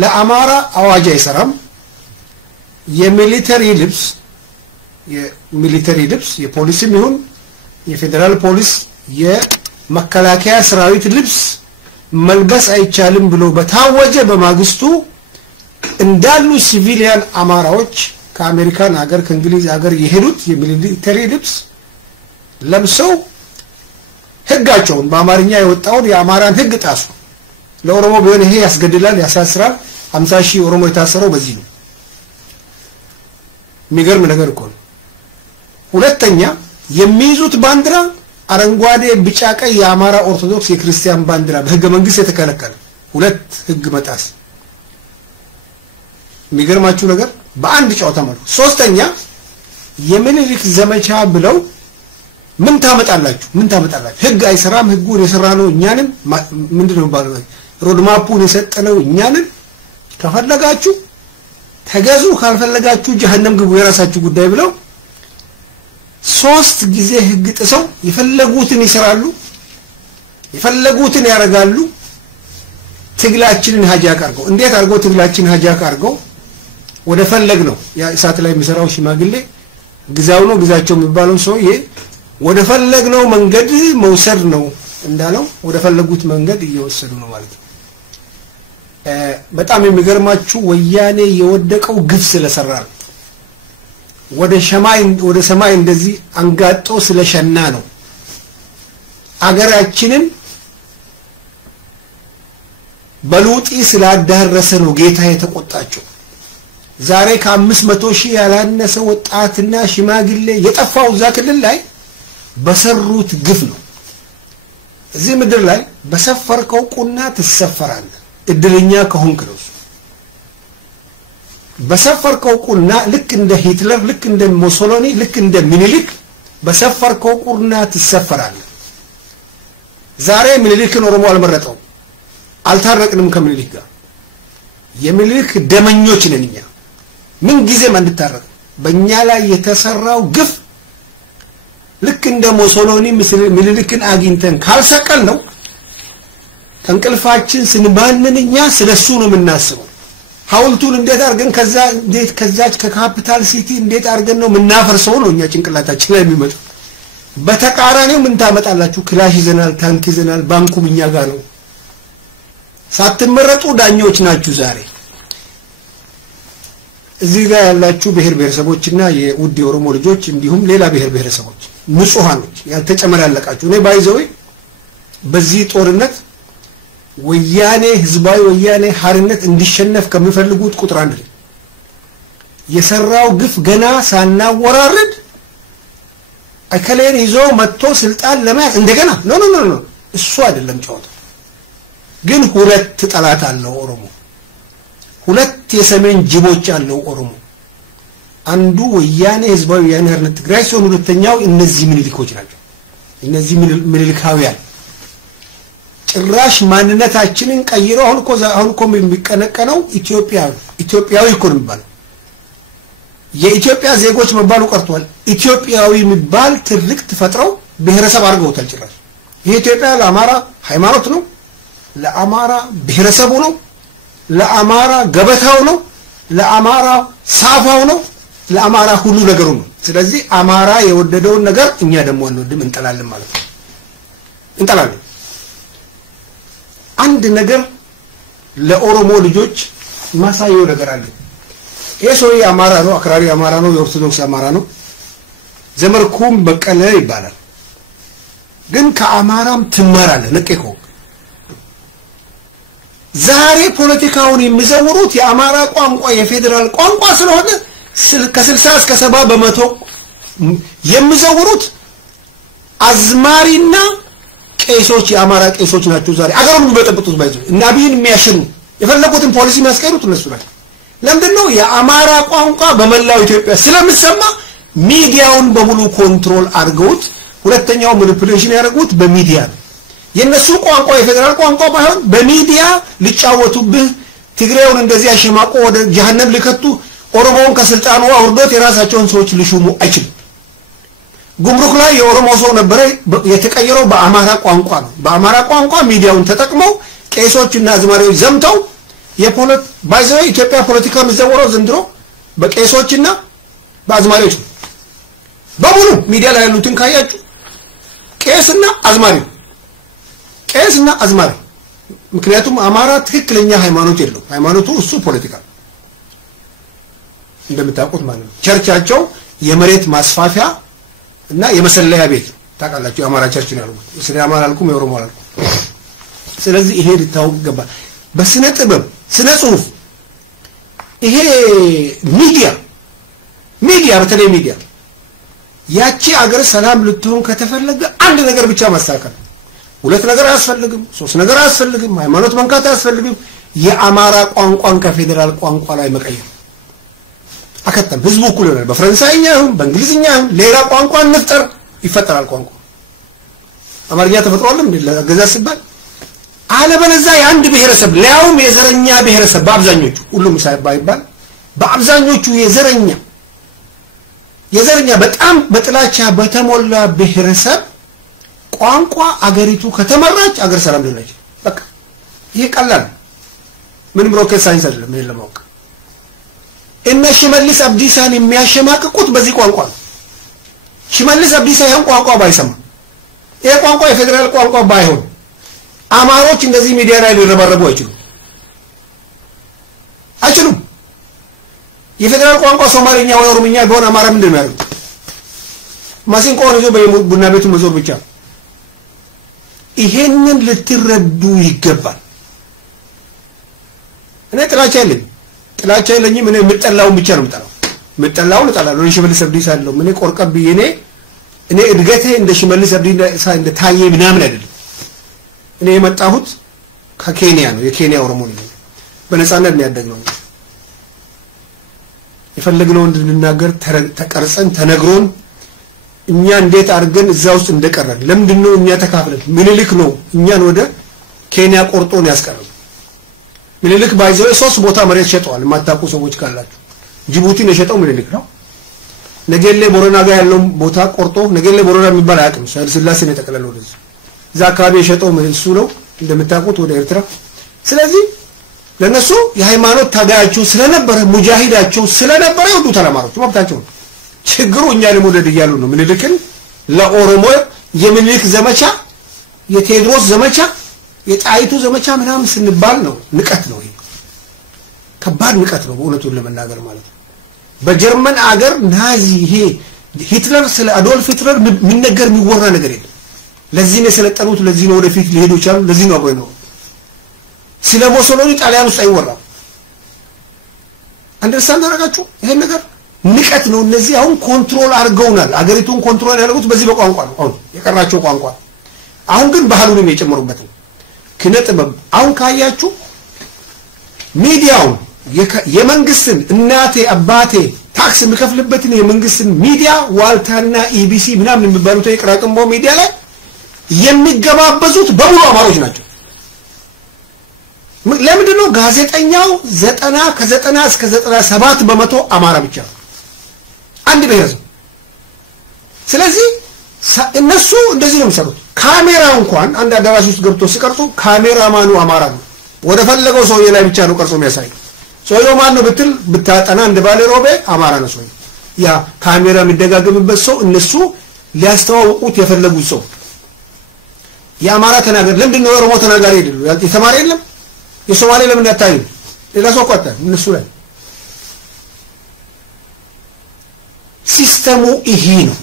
ለአማራ አዋጅ አይሰራም የሚሊተሪ ልብስ የፖሊስም ይሁን የፌደራል ፖሊስ የመከላከያ ሰራዊት ልብስ መልበስ አይቻልም ብሎ በታወጀ በማግስቱ እንዳሉ ሲቪሊያን አማራዎች ከአሜሪካን ሀገር ከእንግሊዝ ሀገር የሄዱት የሚሊተሪ ልብስ ለብሰው ህጋቸውን በአማርኛ የወጣውን የአማራን ህግ ጣሱ ለኦሮሞ ቢሆን ይሄ ያስገድላል ያሳስራል 50,000 ኦሮሞ የታሰረው በዚህ ነው የሚገርም ነገር እኮ ነው ሁለተኛ የሚይዙት ባንዲራ አረንጓዴ ቢጫ ቀይ የአማራ ኦርቶዶክስ የክርስቲያን ባንዲራ በህገ መንግስት የተከለከለ ሁለት ህግ መጣስ የሚገርማችሁ ነገር በአንድ ጨዋታ ማለት ሶስተኛ የምኒልክ ዘመቻ ብለው ምን ታመጣላችሁ ህግ አይሰራም ህጉን የሰራ ነው እኛንም ምንድነው ባለው ሮድማፑን የሰጠነው እኛንም ከፈለጋችሁ ተገዙ ካልፈለጋችሁ ጀሃነም ግቡ የራሳችሁ ጉዳይ ብለው ሶስት ጊዜ ህግ ጥሰው የፈለጉትን ይሰራሉ የፈለጉትን ያረጋሉ ትግላችንን ሀጃክ አርገው እንዴት አርገው ትግላችንን ሀጃክ አርገው ወደ ፈለግ ነው ያ እሳት ላይ የሚሰራው ሽማግሌ ግዛው ነው ግዛቸው የሚባለው ሰውዬ ወደ ፈለግ ነው መንገድ መውሰድ ነው እንዳለው ወደ ፈለጉት መንገድ እየወሰዱ ነው ማለት ነው በጣም የሚገርማችሁ ወያኔ የወደቀው ግፍ ስለሰራ ነው ወደ ሰማይ እንደዚህ አንጋጦ ስለሸና ነው አገራችንን በሉጢ ስላዳረሰ ነው ጌታ የተቆጣቸው ዛሬ ከ500,000 ያላነሰ ወጣትና ሽማግሌ የጠፋው ዛክልል ላይ በሰሩት ግፍ ነው እዚህ ምድር ላይ በሰፈርከው ቁና ትሰፈራለህ እድለኛ ከሆንክ ነው በሰፈርከው ቁና ልክ እንደ ሂትለር ልክ እንደ ሞሶሎኒ ልክ እንደ ሚኒሊክ በሰፈርከው ቁና ትሰፈራለህ ዛሬ ሚኒሊክን ኦሮሞ አልመረጠው አልታረቅንም ከሚኒሊክ ጋር የሚኒሊክ ደመኞች ነንኛ ምን ጊዜም አንታረቅ በእኛ ላይ የተሰራው ግፍ ልክ እንደ ሞሶሎኒ ሚኒሊክን አግኝተን ካልሰቀል ነው ተንቅልፋችን ስንባንንኛ ስለሱ ነው የምናስበው ሐውልቱን እንዴት አርገን ከዛች ከካፒታል ሲቲ እንዴት አርገን ነው ምናፈርሰው ነው እኛ ጭንቅላታችን ላይ የሚመጣ በተቃራኒው ምን ታመጣላችሁ ክላሽ ይዘናል ታንክ ይዘናል ባንኩም እኛ ጋር ነው ሳትመረጡ ዳኞች ናችሁ ዛሬ እዚህ ጋር ያላችሁ ብሔር ብሔረሰቦችና የውድ የኦሮሞ ልጆች እንዲሁም ሌላ ብሔር ብሔረሰቦች ንጹሃኖች ያልተጨመላለቃችሁ እኔ ባይዘው በዚህ ጦርነት ወያኔ ህዝባዊ ወያኔ ሐርነት እንዲሸነፍ ከሚፈልጉት ቁጥር አንድ የሰራው ግፍ ገና ሳናወራረድ አከሌን ይዞ መጥቶ ስልጣን ለማያዝ እንደገና ኖ እሱ አይደለም ጫወታ ግን ሁለት ጠላት አለው ኦሮሞ ሁለት የሰሜን ጅቦች አለው ኦሮሞ አንዱ ወያኔ ህዝባዊ ወያኔ ሐርነት ትግራይ ሲሆን ሁለተኛው እነዚህ ምኒልኮች ናቸው እነዚህ ምኒልካውያን ጭራሽ ማንነታችንን ቀይረው አሁን እኮ የሚቀነቀነው ኢትዮጵያዊ እኮ ነው የሚባለው የኢትዮጵያ ዜጎች መባሉ ቀርቷል ኢትዮጵያዊ የሚባል ትልቅ ተፈጥረው ብሔረሰብ አድርገውታል ጭራሽ የኢትዮጵያ ለአማራ ሃይማኖት ነው ለአማራ ብሔረሰቡ ነው ለአማራ ገበታው ነው ለአማራ ሳፋው ነው ለአማራ ሁሉ ነገሩ ነው ስለዚህ አማራ የወደደውን ነገር እኛ ደግሞ አንወድም እንጠላለን ማለት ነው እንጠላለን አንድ ነገር ለኦሮሞ ልጆች ማሳየው ነገር አለ የሶይ አማራ ነው አክራሪ አማራ ነው የኦርቶዶክስ አማራ ነው ዘመርኩም በቀለ ይባላል ግን ከአማራም ትማራለ ለቀቆ ዛሬ ፖለቲካውን የሚዘውሩት የአማራ ቋንቋ የፌደራል ቋንቋ ስለሆነ ከ60 እስከ 70% የሚዘውሩት አዝማሪና ቄሶች የአማራ ቄሶች ናቸው ዛሬ አገሩን የሚበጠብጡት ባይዘው እና ቢን የሚያሽኑ የፈለጉትን ፖሊሲ የሚያስቀሩት እነሱ ናቸው ለምንድነው የአማራ ቋንቋ በመላው ኢትዮጵያ ስለምሰማ ሚዲያውን በሙሉ ኮንትሮል አድርገውት ሁለተኛው ማኒፑሌሽን ያደርጉት በሚዲያ ነው የነሱ ቋንቋ የፌደራል ቋንቋ ባይሆን በሚዲያ ሊጫወቱብህ ትግሬውን እንደዚህ አሽማቆ ወደ ጀሃነም ሊከቱ ኦሮሞውን ከስልጣኑ አውርዶት የራሳቸውን ሰዎች ሊሹሙ አይችልም ጉምሩክ ላይ የኦሮሞ ሰው ነበር የተቀየረው በአማራ ቋንቋ ነው በአማራ ቋንቋ ሚዲያውን ተጠቅመው ቄሶችና አዝማሪዎች ዘምተው ባይዘው ኢትዮጵያ ፖለቲካ ምዘወረው ዘንድሮ በቄሶችና በአዝማሪዎች በሙሉ ሚዲያ ላይ ያሉትን ካያችሁ ቄስና አዝማሪ ምክንያቱም አማራ ትክክለኛ ሃይማኖት የለው ሃይማኖቱ እሱ ፖለቲካ እንደምታውቁት ማለት ነው ቸርቻቸው የመሬት ማስፋፊያ እና የመሰለያ ቤት ታውቃላችሁ አማራ ቸርች ነው ያሉት ስለ አማራ አልኩም የኦሮሞ አልኩም ስለዚህ ይሄ ልታውቅ ገባ በስነ ጥበብ ስነ ጽሁፍ ይሄ ሚዲያ በተለይ ሚዲያ ያቺ አገር ሰላም ልትሆን ከተፈለገ አንድ ነገር ብቻ ማስተካከል ሁለት ነገር አያስፈልግም ሶስት ነገር አያስፈልግም ሃይማኖት መንካት አያስፈልግም የአማራ ቋንቋን ከፌደራል ቋንቋ ላይ መቀየር አከተም ህዝቡ እኩል ነው በፍራንሳይኛ ይሁን በእንግሊዝኛ ይሁን ሌላ ቋንቋ እንፍጠር ይፈጠራል ቋንቋ አማርኛ ተፈጥሯል እንዴ ለገዛዝ ሲባል አለበለዚያ የአንድ ብሔረሰብ ሊያውም የዘረኛ ብሔረሰብ በአብዛኞቹ ሁሉም ሳይባል በአብዛኞቹ የዘረኛ በጣም በጥላቻ በተሞላ ብሔረሰብ ቋንቋ አገሪቱ ከተመራች አገር ሰላም ሊሆነች በቃ ይሄ ቀላል ምንም ሮኬት ሳይንስ አይደለም ይሄን ለማወቅ እነ ሽመልስ አብዲሳን የሚያሸማቅቁት በዚህ ቋንቋ ሽመልስ አብዲሳ ያን ቋንቋ ባይሰማ ይሄ ቋንቋ የፌደራል ቋንቋ ባይሆን አማሮች እንደዚህ ሚዲያ ላይ ሊረባረቡ አይችሉም የፌደራል ቋንቋ ሶማሊኛ ወይ ኦሮምኛ ቢሆን አማራ ምንድነው ያለው ማሲንቆን ይዞ በቡና ቤቱ መዞር ብቻ ይሄንን ልትረዱ ይገባል እኔ ጥላቻ የለኝም እኔ ምጠላውን ብቻ ነው ምጠላውን እጠላለሁ ሽመልስ አብዲሳ አለው እኔ ቆርቀብዬ እኔ እድገቴ እንደ ሽመልስ አብዲሳ እንደ ታዬ ምናምን አይደለም እኔ የመጣሁት ከኬንያ ነው የኬንያ ኦሮሞ ነኝ በነፃነት ነው ያደግነው የፈለግነው እንድንናገር ተቀርጸን ተነግሮን እኛ እንዴት አድርገን እዛ ውስጥ እንደቀረን ለምንድነው እኛ ተካፍለን ምኒልክ ነው እኛን ወደ ኬንያ ቆርጦን ያስቀረው ምኒልክ ባይዘው ሶስት ቦታ መሬት ሸጠዋል ማታቁ ሰዎች ካላችሁ ጅቡቲን የሸጠው ምኒልክ ነው ነገሌ ቦረና ጋር ያለው ቦታ ቆርጦ ነገሌ ቦረና የሚባል አያውቅም ስላሴ ነው ተቀለለው ለዚህ እዛ አካባቢ የሸጠው እሱ ነው እንደምታውቁት ወደ ኤርትራ ስለዚህ ለነሱ የሃይማኖት ታጋያቸው ስለነበረ ሙጃሂዳቸው ስለነበረ ይወዱ ተለማሮች መብታቸው ችግሩ እኛ ለሞደድ ይያሉ ነው ምኒልክን ለኦሮሞ የምኒልክ ዘመቻ የቴድሮስ ዘመቻ የጣይቱ ዘመቻ ምናምን ስንባል ነው ንቀት ነው ይሄ ከባድ ንቀት ነው በእውነቱን ለመናገር ማለት ነው በጀርመን አገር ናዚ ይሄ ሂትለር ስለ አዶልፍ ሂትለር የሚነገር የሚወራ ነገር የለም ለዚህ ነው ስለጠሩት ለዚህ ነው ወደፊት ሊሄዱ ይችላል ለዚህ ነው አብረው ነው ስለ ሞሶሎኒ ጣሊያን ውስጥ አይወራም አንደርስታንድ አደረጋችሁ ይሄን ነገር ንቀት ነው እነዚህ አሁን ኮንትሮል አድርገውናል አገሪቱን ኮንትሮል ያደረጉት በዚህ በቋንቋ ነው አሁን የቀራቸው ቋንቋ አሁን ግን ባህሉንም የጨመሩበት ነው ክነጥበብ አሁን ካያችሁ ሚዲያው የመንግስትን እናቴ አባቴ ታክስ የሚከፍልበትን የመንግስትን ሚዲያ ዋልታና ኢቢሲ ምናምን የሚባሉት የቅራቅምቦ ሚዲያ ላይ የሚገባበዙት በሙሉ አማሮች ናቸው ለምንድነው ጋዜጠኛው 90 ከ90 እስከ 97 በመቶ አማራ ብቻ አንድ ብሔረሰብ ስለዚህ እነሱ እንደዚህ ነው የሚሰሩት ካሜራ እንኳን አንድ አዳራሽ ውስጥ ገብቶ ሲቀርጹ ካሜራማኑ አማራ ነው ወደ ፈለገው ሰው ላይ ብቻ ነው ቀርጾ የሚያሳይ ሰውየው ማን ነው ብትል ብታጠና እንደ ባለ ሮቤ አማራ ነው ሰው ያ ካሜራ የሚደጋገምበት ሰው እነሱ ሊያስተዋውቁት የፈለጉት ሰው የአማራ ተናገር ለምንድነው ኦሮሞ ተናጋሪ አይደለም የተማረ የለም የሶማሌ ለምን ያታዩ ሌላ ሰው ቆጣ እነሱ ላይ ሲስተሙ ይሄ ነው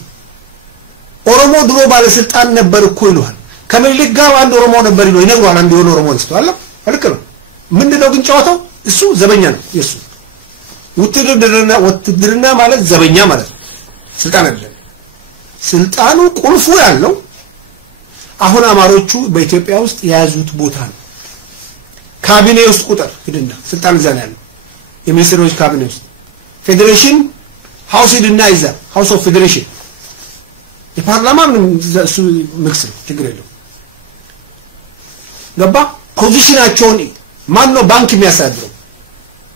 ኦሮሞ ድሮ ባለስልጣን ነበር እኮ ይሏል ከምኒልክ ጋር አንድ ኦሮሞ ነበር ይነግሯል አንድ የሆነ ኦሮሞ ነው አይደል ልክ ነው ምንድነው ግን ጨዋታው እሱ ዘበኛ ነው የሱ ውትድርና ማለት ዘበኛ ማለት ነው ስልጣን አይደለም ስልጣኑ ቁልፉ ያለው አሁን አማሮቹ በኢትዮጵያ ውስጥ የያዙት ቦታ ነው ካቢኔ ውስጥ ቁጥር ሄድና ስልጣን ይዛን ያለው የሚኒስትሮች ካቢኔ ውስጥ ፌዴሬሽን ሃውስ ሄድና ይዛ ሃውስ ኦፍ ፌዴሬሽን የፓርላማ ምን እሱ ምክስ ችግር የለው ገባ ፖዚሽናቸውን ማን ነው ባንክ የሚያሳድረው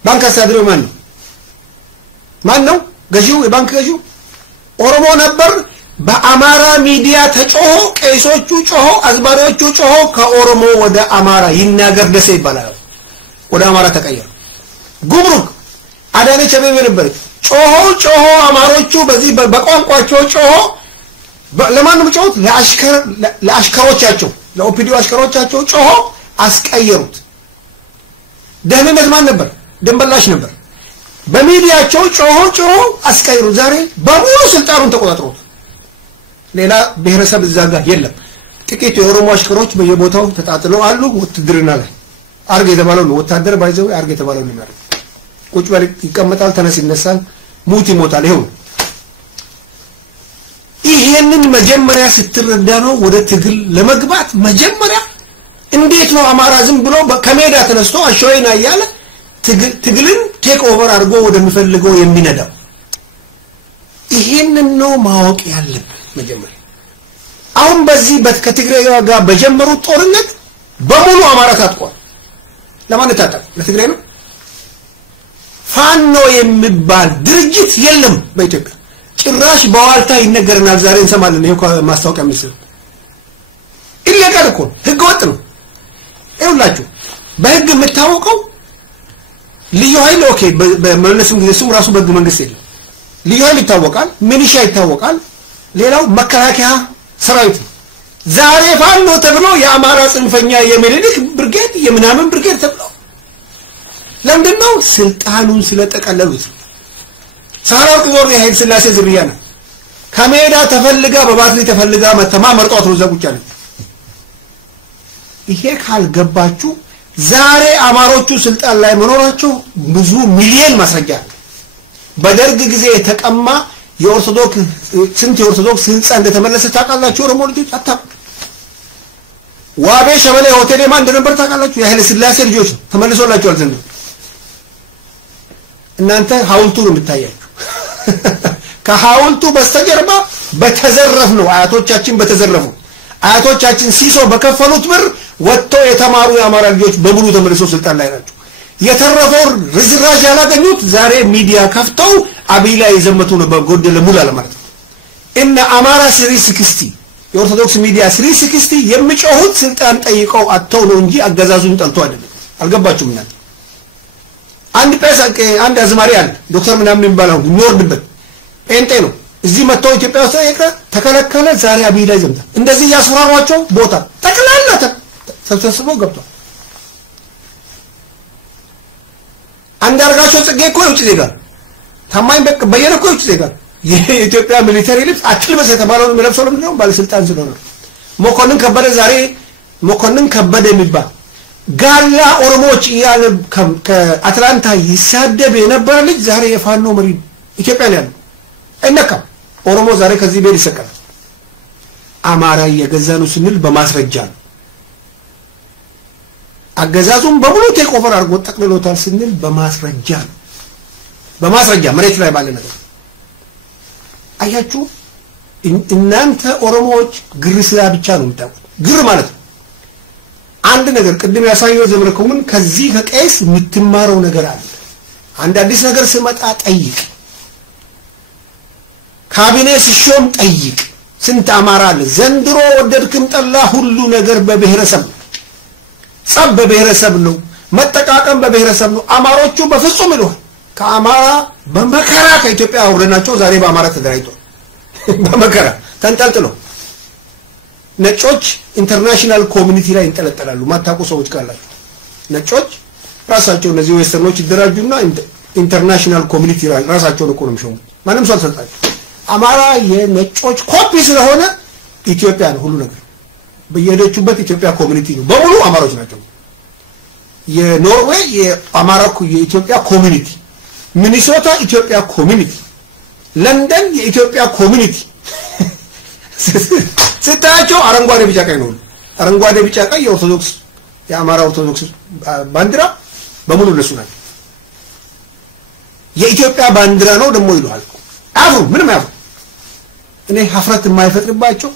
ባንክ አሳድረው ማን ነው ገዢው የባንክ ገዢው ኦሮሞ ነበር በአማራ ሚዲያ ተጮሆ ቄሶቹ ጮሆ አዝባሪዎቹ ጮሆ ከኦሮሞ ወደ አማራ ይናገር ደሴ ይባላል ወደ አማራ ተቀየረ። ጉምሩክ አዳነች አቤቤ ነበረች። ጮሆ አማሮቹ በዚህ በቋንቋቸው ጮሆ ለማንም ጮሁት ለአሽከሮቻቸው ለኦፒዲዮ አሽከሮቻቸው ጮሆ አስቀየሩት። ደህንነት ማን ነበር? ደንበላሽ ነበር። በሚዲያቸው ጮሆ አስቀየሩ። ዛሬ በሙሉ ስልጣኑን ተቆጣጥሮት ሌላ ብሔረሰብ እዛ ጋር የለም። ጥቂት የኦሮሞ አሽከሮች በየቦታው ተጣጥለው አሉ። ውትድርና ላይ አርግ የተባለው ነው ወታደር ባይዘው አርግ የተባለው ነው ማለት ቁጭ በል ይቀመጣል፣ ተነስ ይነሳል፣ ሙት ይሞታል። ይሄንን መጀመሪያ ስትረዳ ነው ወደ ትግል ለመግባት መጀመሪያ እንዴት ነው አማራ ዝም ብሎ ከሜዳ ተነስቶ አሾይና ያያለ ትግልን ቴክ ኦቨር አድርጎ ወደሚፈልገው የሚነዳው። ይሄንን ነው ማወቅ ያለብን መጀመሪያ። አሁን በዚህ ከትግራይ ጋር በጀመሩት ጦርነት በሙሉ አማራ ታጥቋል። ለማን ታጠቀ? ለትግራይ ነው። ፋኖ የሚባል ድርጅት የለም በኢትዮጵያ። ጭራሽ በዋልታ ይነገርናል። ዛሬ እንሰማለን። ይሄው ማስታወቂያ ሚኒስትር ኢሌጋል እኮ ህገ ወጥ ነው። ይኸውላችሁ በህግ የምታወቀው ልዩ ኃይል ኦኬ፣ በመለስም ጊዜ እሱም ራሱ በህግ መንግስት የለም። ልዩ ኃይል ይታወቃል፣ ሚሊሻ ይታወቃል፣ ሌላው መከላከያ ሰራዊት። ዛሬ ፋኖ ተብሎ የአማራ ጽንፈኛ የሚልክ ብርጌድ የምናምን ብርጌድ ተብሎ ለምንድነው? ስልጣኑን ስለጠቀለሉት። ሳራው ዞር የኃይል ስላሴ ዝርያ ነው። ከሜዳ ተፈልጋ በባትሪ ተፈልጋ መተማ መርጧት ነው ዘጉቻለ። ይሄ ካልገባችሁ ዛሬ አማሮቹ ስልጣን ላይ መኖራቸው ብዙ ሚሊዮን ማስረጃ አለ። በደርግ ጊዜ የተቀማ የኦርቶዶክስ ስንት የኦርቶዶክስ ህንጻ እንደተመለሰ ታውቃላችሁ? ኦሮሞ ልጆች አታውቁ። ዋቤ ሸበሌ ሆቴል ማን እንደነበር ታውቃላችሁ? የኃይለ ስላሴ ልጆች ተመልሶላችኋል ዘንድሮ። እናንተ ሐውልቱ ነው የምታያችሁ። ከሐውልቱ በስተጀርባ በተዘረፍ ነው አያቶቻችን በተዘረፉ አያቶቻችን ሲሶ በከፈሉት ብር ወጥተው የተማሩ የአማራ ልጆች በሙሉ ተመልሶ ስልጣን ላይ ናቸው። የተረፈው ርዝራዥ ያላገኙት ዛሬ ሚዲያ ከፍተው አቢላ የዘመቱ ነው በጎደለ ሙላ ለማለት ነው። እና አማራ 360 የኦርቶዶክስ ሚዲያ 360 የሚጮሁት ስልጣን ጠይቀው አጥተው ነው እንጂ አገዛዙን ጠልቶ አይደለም። አልገባችሁም? እናንተ አንድ አዝማሪ አለ ዶክተር ምናምን የሚባለው የሚወርድበት ጴንጤ ነው። እዚህ መጥተው ኢትዮጵያ ውስጥ ተከለከለ። ዛሬ አቢላ ይዘምታል። እንደዚህ ያስፈራሯቸው ቦታ ጠቅላላ ተሰብስበው ገብቷል። አንዳርጋቸው ጽጌ እኮ የውጭ ዜጋ፣ ታማኝ በየነ እኮ የውጭ ዜጋ። የኢትዮጵያ ሚሊተሪ ልብስ አትልበስ የተባለውን የሚለብሰው ለምንድን ነው? ባለስልጣን ስለሆነ። መኮንን ከበደ ዛሬ መኮንን ከበደ የሚባል ጋላ ኦሮሞዎች እያለ ከአትላንታ ይሳደብ የነበረ ልጅ ዛሬ የፋኖ መሪ ኢትዮጵያ ነው ያለው። አይነካም። ኦሮሞ ዛሬ ከዚህ ቤት ይሰቀላል። አማራ እየገዛ ነው ስንል በማስረጃ ነው። አገዛዙም በሙሉ ቴክ ኦቨር አድርጎ ጠቅልሎታል ስንል በማስረጃ ነው። በማስረጃ መሬት ላይ ባለ ነገር አያችሁ። እናንተ ኦሮሞዎች ግር ስራ ብቻ ነው የምታውቁት። ግር ማለት ነው አንድ ነገር ቅድም ያሳየው ዘመረከሙን ከዚህ ከቄስ የምትማረው ነገር አለ። አንድ አዲስ ነገር ሲመጣ ጠይቅ፣ ካቢኔ ሲሾም ጠይቅ። ስንት አማራ አለ ዘንድሮ ወደድክም ጠላ ሁሉ ነገር በብሔረሰብ ነው። ጸብ በብሔረሰብ ነው፣ መጠቃቀም በብሔረሰብ ነው። አማሮቹ በፍጹም ይሏል ከአማራ በመከራ ከኢትዮጵያ አውረናቸው ዛሬ በአማራ ተደራጅቷል። በመከራ ተንጠልጥሎ ነጮች ኢንተርናሽናል ኮሚኒቲ ላይ እንጠለጠላሉ። ማታውቁ ሰዎች ካላችሁ ነጮች ራሳቸው እነዚህ ዌስተርኖች ይደራጁና ኢንተርናሽናል ኮሚኒቲ ላይ ራሳቸው ነው የሚሾሙ። ማንም ሰው አልሰጣቸው። አማራ የነጮች ኮፒ ስለሆነ ኢትዮጵያ ነው ሁሉ ነገር። በየሄደችበት ኢትዮጵያ ኮሚኒቲ ነው በሙሉ አማሮች ናቸው። የኖርዌይ የአማራ የኢትዮጵያ ኮሚኒቲ፣ ሚኒሶታ ኢትዮጵያ ኮሚኒቲ፣ ለንደን የኢትዮጵያ ኮሚኒቲ ስታያቸው አረንጓዴ ቢጫ ቀይ ነው። አረንጓዴ ቢጫ ቀይ የኦርቶዶክስ የአማራ ኦርቶዶክስ ባንዲራ በሙሉ እነሱ ናቸው። የኢትዮጵያ ባንዲራ ነው ደግሞ ይሏል። አፍሩ ምንም አፍሩ። እኔ ሀፍረት የማይፈጥርባቸው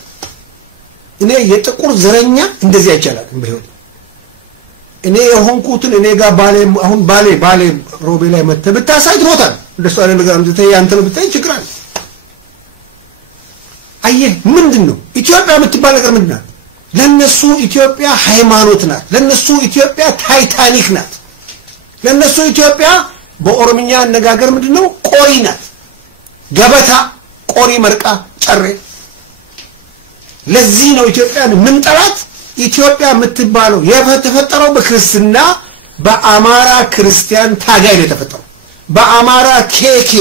እኔ የጥቁር ዘረኛ እንደዚህ አይቻላል በህይወት እኔ የሆንኩትን እኔ ጋር ባሌ ሮቤ ላይ መተህ ብታሳይ ትሞታል። እንደሱ አይነት ነገር እንትን ያንተን ብታይ ችግር አለ። አየህ ምንድነው ኢትዮጵያ የምትባል ነገር ምንድነው? ለነሱ ኢትዮጵያ ሃይማኖት ናት። ለነሱ ኢትዮጵያ ታይታኒክ ናት። ለነሱ ኢትዮጵያ በኦሮምኛ አነጋገር ምንድነው ቆሪ ናት ገበታ ቆሪ መርቃ ጨሬ ለዚህ ነው ኢትዮጵያን ምን ጠላት ኢትዮጵያ የምትባለው የተፈጠረው በክርስትና በአማራ ክርስቲያን ታጋይ ነው የተፈጠረው በአማራ ኬኬ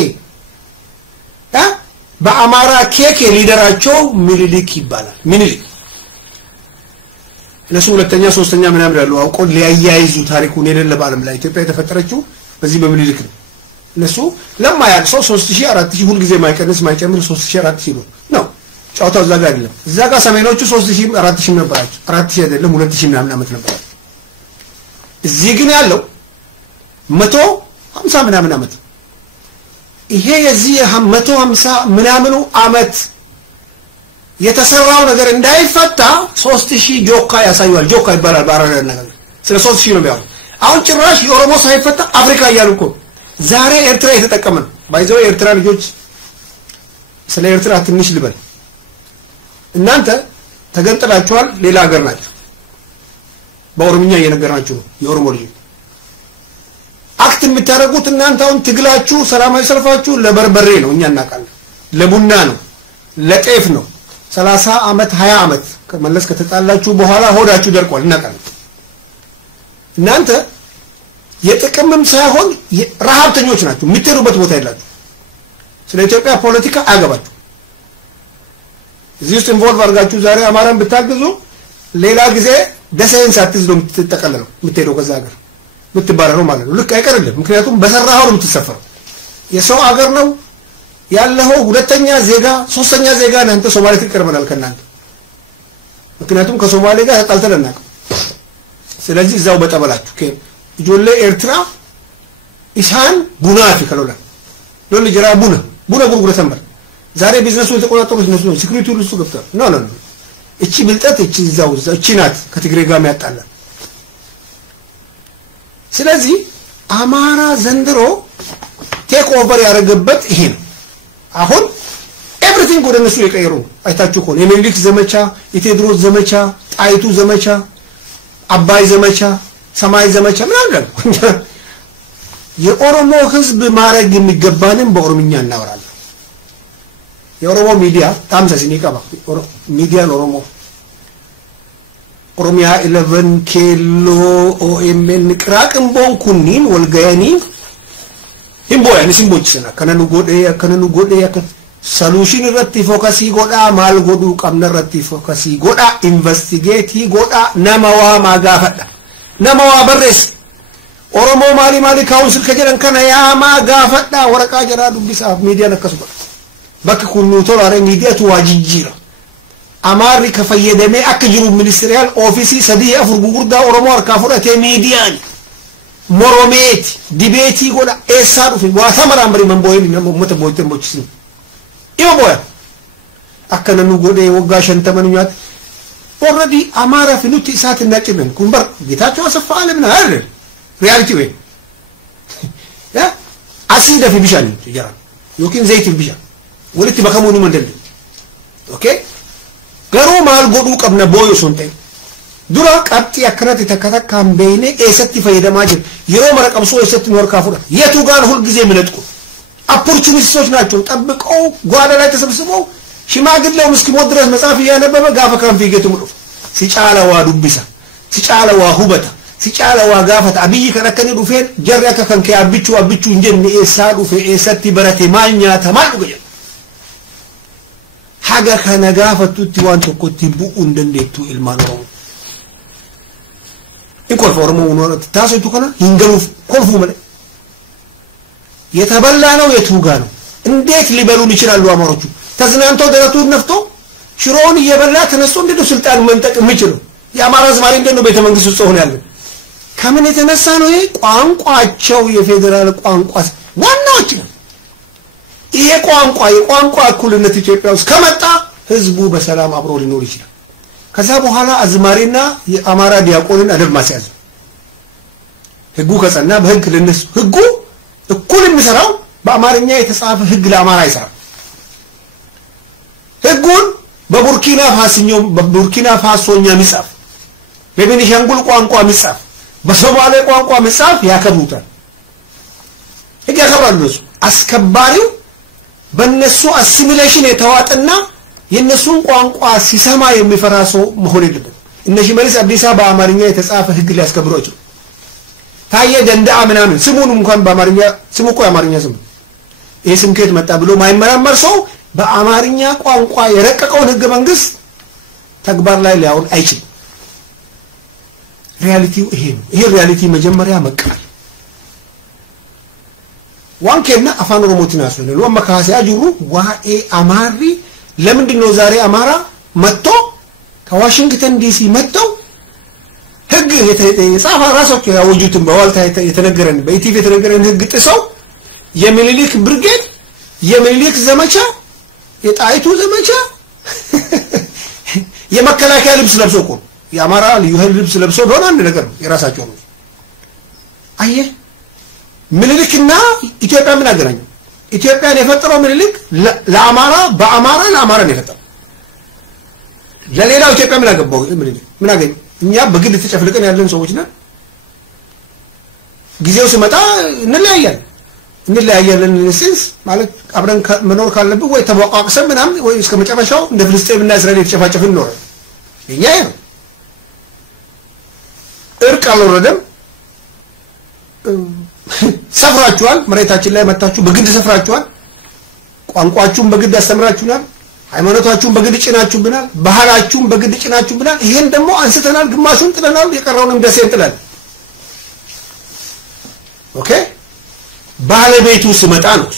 በአማራ ኬኬ ሊደራቸው ሚኒሊክ ይባላል ሚኒሊክ እነሱ ሁለተኛ ሶስተኛ ምናምን ያለው አውቆ ሊያያይዙ ታሪኩን የሌለ ባለም ላይ ኢትዮጵያ የተፈጠረችው በዚህ በሚኒሊክ ነው እነሱ ለማያል 3000 4000 ሁሉ ጊዜ ማይቀንስ ማይጨምር 3000 4000 ነው ጫውታው እዛ ጋር አይደለም እዛ ጋር ሰሜኖቹ 3000 4000 ነበራቸው 4000 አይደለም 2000 ምናምን አመት ነበራቸው እዚህ ግን ያለው 150 ምናምን አመት ይሄ የዚህ 150 ምናምኑ አመት የተሰራው ነገር እንዳይፈታ 3000 ጆካ ያሳያል ጆካ ይባላል ባራራ ነገር ስለ 3000 ነው የሚያው አሁን ጭራሽ የኦሮሞ ሳይፈታ አፍሪካ ያሉኮ ዛሬ ኤርትራ የተጠቀመ ነው ባይዘው ኤርትራ ልጆች ስለ ኤርትራ ትንሽ ልበል እናንተ ተገንጥላችኋል ሌላ ሀገር ናችሁ በኦሮምኛ እየነገርናችሁ ነው የኦሮሞ ልጅ አክት የምታረጉት እናንተ አሁን ትግላችሁ ሰላማዊ ሰልፋችሁ ለበርበሬ ነው እኛ እናቃለን ለቡና ነው ለጤፍ ነው 30 አመት 20 አመት ከመለስ ከተጣላችሁ በኋላ ሆዳችሁ ደርቋል እናቃለን እናንተ የጥቅምም ሳይሆን ረሃብተኞች ናችሁ የምትሄዱበት ቦታ የላችሁ ስለ ኢትዮጵያ ፖለቲካ አያገባችሁ እዚህ ውስጥ ኢንቮልቭ አድርጋችሁ ዛሬ አማራን ብታግዙ ሌላ ጊዜ ደሰን ሳትይዝ ነው የምትጠቀለለው የምትሄደው ከዛ ሀገር የምትባረረው ማለት ነው ልክ አይቀርልም ምክንያቱም በሰራው ነው የምትሰፈረው የሰው ሀገር ነው ያለው ሁለተኛ ዜጋ ሶስተኛ ዜጋ እናንተ ሶማሌ ትቀርበናል ከናንተ ምክንያቱም ከሶማሌ ጋር ተጣልተናል ስለዚህ እዛው በጠበላችሁ ጆሌ ኤርትራ ኢሳን ቡና አፍሪካሎላ ዶል ጀራ ቡና ጉርጉረ ተንበር ዛሬ ቢዝነሱ የተቆጣጠሩት ነው ሲክሪቲ ሁሉ እሱ ገብቷል ኖ እቺ ብልጠት እቺ እዛው እቺ ናት ከትግሬ ጋር የሚያጣላ ስለዚህ አማራ ዘንድሮ ቴክ ኦቨር ያደረገበት ይሄ ነው አሁን ኤቭሪቲንግ ወደ እነሱ የቀየሩ አይታችሁ እኮ የሚኒሊክ ዘመቻ የቴዎድሮስ ዘመቻ ጣይቱ ዘመቻ አባይ ዘመቻ ሰማይ ዘመቻ ምን አለ የኦሮሞ ህዝብ ማረግ የሚገባንን በኦሮምኛ እናወራለን የኦሮሞ ሚዲያ ታምሳሲኒ ቀባ ሚዲያ ኦሮሞ ኦሮሚያ 11 ኬሎ ኦኤምኤን ቅራቅም ቦንኩኒን ወልጋያኒ ኢምቦያን ሲምቦችና ከነኑ ጎዴ ያከ solution irratti focusii godha maal godhu qabna irratti focusii godha investigate godha nama waa magaafadha nama waa barrees oromo mali council kajedhan kana yaa magaafadha waraqa jara dubbisaaf media nakasuba bakki kunnu tolare media tu wajijira amari ka fayyadame akka jiru ministerial office sadii afur gugurda oromo arka fudate media morometi debate godha esaadu fi wa samaran bari mamboyni namota boyten bochisi iyo boya akkana nu gode wogga shantamanyat already amara finuti isaትና ጭመን ኩምበር ጌታቸው አሰፋ አለምን አይደል ሪያሊቲ ወይ ያ አሲዳ في ቢሻን ይጀራ ዮኪን ዘይት ቢሻን ወልቲ በከሙኑ መንደል ኦኬ ገሩ ማል ጎዱ ቀብነ ቦዮ ሶንቴ ዱራ ቀጥቲ አከናት ተከተካም በይኔ ኤሰቲ ፈይደማጅ ይሮ መረቀምሶ ኤሰቲ ኖር ካፉዳ የቱ ጋር ሁሉ ጊዜ ምንጥቁ ኦፖርቹኒስቶች ናቸው ጠብቀው ጓዳ ላይ ተሰብስበው ሽማግሌው ምስኪሞት ድረስ መጻፍ ያነበበ ጋፈ ካንፊ ገቱ ሙሉ ሲጫላዋ ዱብሳ ሲጫላዋ ሁበታ ሲጫላዋ ጋፈታ አብይ ከረከነ ዱፌን ጀሪያ ከከንከ አብቹ እንጀን ኤሳዱ ፈኤሰቲ በረቴ ማኛ ተማሉ ገየ ሀጋ ከነጋፈቱ ቲዋንቶ ኮቲቡ እንደንዴቱ ኢልማኖ ኢንኮል ፎርሙ ነው ታሰቱ ከነ ይንገሉ ኮልፉ ማለት የተበላ ነው የቱጋ ነው እንዴት ሊበሉን ይችላሉ አማሮቹ ተዝናንተው ደረቱን ነፍቶ ሽሮውን እየበላ ተነስቶ እንደው ስልጣን መንጠቅ የሚችለው የአማራ ዝማሬ እንደው ቤተ መንግስት ውስጥ ሆነ ያለ ከምን የተነሳ ነው ይሄ ቋንቋቸው የፌደራል ቋንቋ ዋናዎች ይሄ የቋንቋ እኩልነት ኢትዮጵያ ውስጥ ከመጣ ህዝቡ በሰላም አብሮ ሊኖር ይችላል ከዛ በኋላ አዝማሪና የአማራ ዲያቆንን አደብ ማስያዝ ህጉ ከጸና በህግ ለነሱ ህጉ እኩል የሚሰራው በአማርኛ የተጻፈ ህግ ለአማራ ይሰራል ህጉን በቡርኪና ፋሶኛ ሚጻፍ በቤኒሻንጉል ቋንቋ ሚጻፍ በሶማሌ ቋንቋ ሚጻፍ ያከብሩታል ህግ ያከብራሉ እነሱ አስከባሪው በእነሱ አሲሚሌሽን የተዋጠና የነሱን ቋንቋ ሲሰማ የሚፈራ ሰው መሆን የለበትም እነ ሽመልስ አብዲሳ በአማርኛ የተጻፈ ህግ ሊያስከብሩ አይችሉም ታየ ደንደአ ምናምን ስሙን እንኳን በአማርኛ ስሙ እኮ የአማርኛ ስም ይሄ ስም ከየት መጣ ብሎ ማይመራመር ሰው በአማርኛ ቋንቋ የረቀቀውን ህገ መንግስት ተግባር ላይ ሊያውል አይችልም ሪያሊቲው ይሄ ሪያሊቲ መጀመሪያ መቀበል ዋንከና አፋን ኦሮሞቲና ስለሉ አማካሲያ ጅሩ ዋኤ አማሪ ለምንድን ነው ዛሬ አማራ መጥቶ ከዋሽንግተን ዲሲ መጥተው ህግ የጻፈ ራሳቸው ያወጁትን በዋልታ የተነገረን በኢቲቪ የተነገረን ህግ ጥሰው የሚኒሊክ ብርጌድ የሚኒሊክ ዘመቻ የጣይቱ ዘመቻ የመከላከያ ልብስ ለብሰው እኮ የአማራ ልዩ ኃይል ልብስ ለብሰው ሆነ አንድ ነገር ነው የራሳቸው ነው አየ ሚኒሊክና ኢትዮጵያ ምን አገናኘው ኢትዮጵያን የፈጠረው ሚኒሊክ ለአማራ በአማራ ለአማራ ነው የፈጠረው ለሌላው ኢትዮጵያ ምን አገባው ሚኒሊክ ምን አገኘ እኛ በግድ ተጨፍልቀን ያለን ሰዎች ነን ጊዜው ሲመጣ እንለያያለን ሲንስ ማለት አብረን መኖር ካለብን ወይ ተዋቃቅሰን ምናምን ወይ እስከ መጨረሻው እንደ ፍልስጤምና እስራኤል የተጨፋጨፍን ነው የኛ ነው እርቅ አልወረደም ሰፍራችኋል መሬታችን ላይ መጣችሁ በግድ ሰፍራችኋል ቋንቋችሁን በግድ አስተምራችሁናል ሃይማኖታችሁን በግድ ጭናችሁብናል ባህላችሁን በግድ ጭናችሁብናል ይሄን ደግሞ አንስተናል ግማሹን ጥለናል የቀረውንም ደሴን ጥለን ኦኬ ባለቤቱ ሲመጣ ነው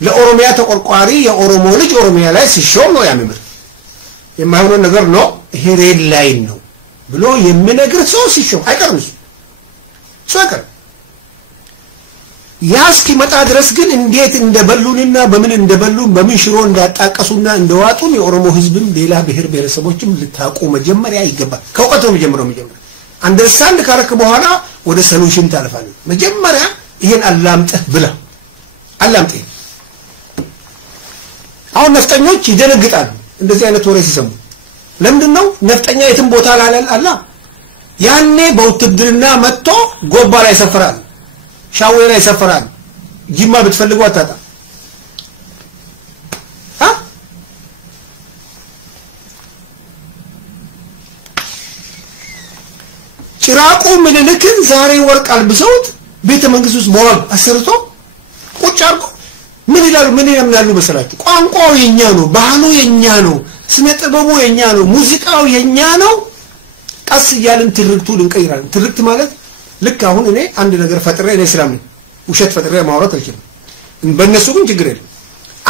ለኦሮሚያ ተቆርቋሪ የኦሮሞ ልጅ ኦሮሚያ ላይ ሲሾም ነው ያምምር የማይሆን ነገር ነው ይሄ ሬድ ላይን ነው ብሎ የሚነግር ሰው ሲሾም አይቀርም ሰከር ያስኪ መጣ ድረስ ግን እንዴት እንደበሉንና በምን እንደበሉን በምን ሽሮ እንዳጣቀሱና እንደዋጡን የኦሮሞ ህዝብም ሌላ ብሔር ብሔረሰቦችም ልታቁ መጀመሪያ ይገባል ከውቀት ነው መጀመሪያ አንደርስታንድ ካረክ በኋላ ወደ ሶሉሽን ታልፋለህ መጀመሪያ ይሄን አላምጠህ ብላ አላምጠህ አሁን ነፍጠኞች ይደነግጣሉ እንደዚህ አይነት ወሬ ሲሰሙ ለምንድነው ነፍጠኛ የትም ቦታ ላላል አላ ያኔ በውትድርና መጥቶ ጎባ ላይ ሰፈራል ሻዌ ላይ ሰፈራል ጂማ ብትፈልጉ አታጣ ጭራቁ ምኒልክን ዛሬ ወርቅ አልብሰውት ቤተ መንግስት ውስጥ በወግ አሰርቶ ቁጭ አርጎ ምን ይላሉ ምን ያምናሉ መሰላችሁ ቋንቋው የኛ ነው ባህሉ የኛ ነው ስነ ጥበቡ የኛ ነው ሙዚቃው የኛ ነው ቀስ ይያልን ትርክቱን እንቀይራለን ትርክት ማለት ልክ አሁን እኔ አንድ ነገር ፈጥሬ እኔ እስላም ነኝ ውሸት ፈጥሬ ማውራት አልችልም በእነሱ ግን ችግር የለም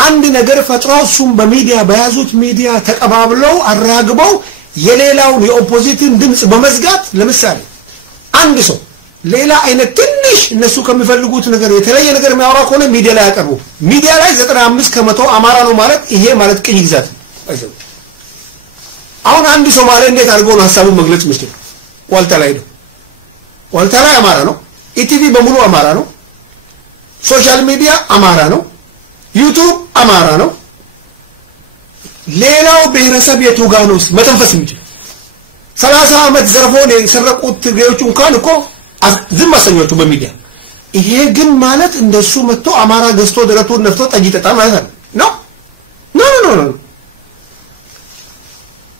አንድ ነገር ፈጥረው እሱም በሚዲያ በያዙት ሚዲያ ተቀባብለው አራግበው የሌላውን የኦፖዚቲቭን ድምጽ በመዝጋት ለምሳሌ አንድ ሰው ሌላ አይነት ትንሽ እነሱ ከሚፈልጉት ነገር የተለየ ነገር የሚያወራ ከሆነ ሚዲያ ላይ ያቀርቡ ሚዲያ ላይ 95% አማራ ነው ማለት ይሄ ማለት ቅኝ ግዛት አይደለም አሁን አንድ ሶማሌ እንዴት አድርጎ ነው ሐሳቡን መግለጽ የሚችለው ዋልታ ላይ ነው ዋልታ ላይ አማራ ነው ኢቲቪ በሙሉ አማራ ነው ሶሻል ሚዲያ አማራ ነው ዩቲዩብ አማራ ነው ሌላው ብሔረሰብ የቱጋ ነው መተንፈስ የሚችል 30 አመት ዘርፎን የሰረቁት ትግሬዎች እንኳን እኮ ዝም አሰኛቸው በሚዲያ ይሄ ግን ማለት እንደሱ መጥቶ አማራ ገዝቶ ደረቱን ነፍቶ ጠጅ ጠጣ ማለት ነው ኖ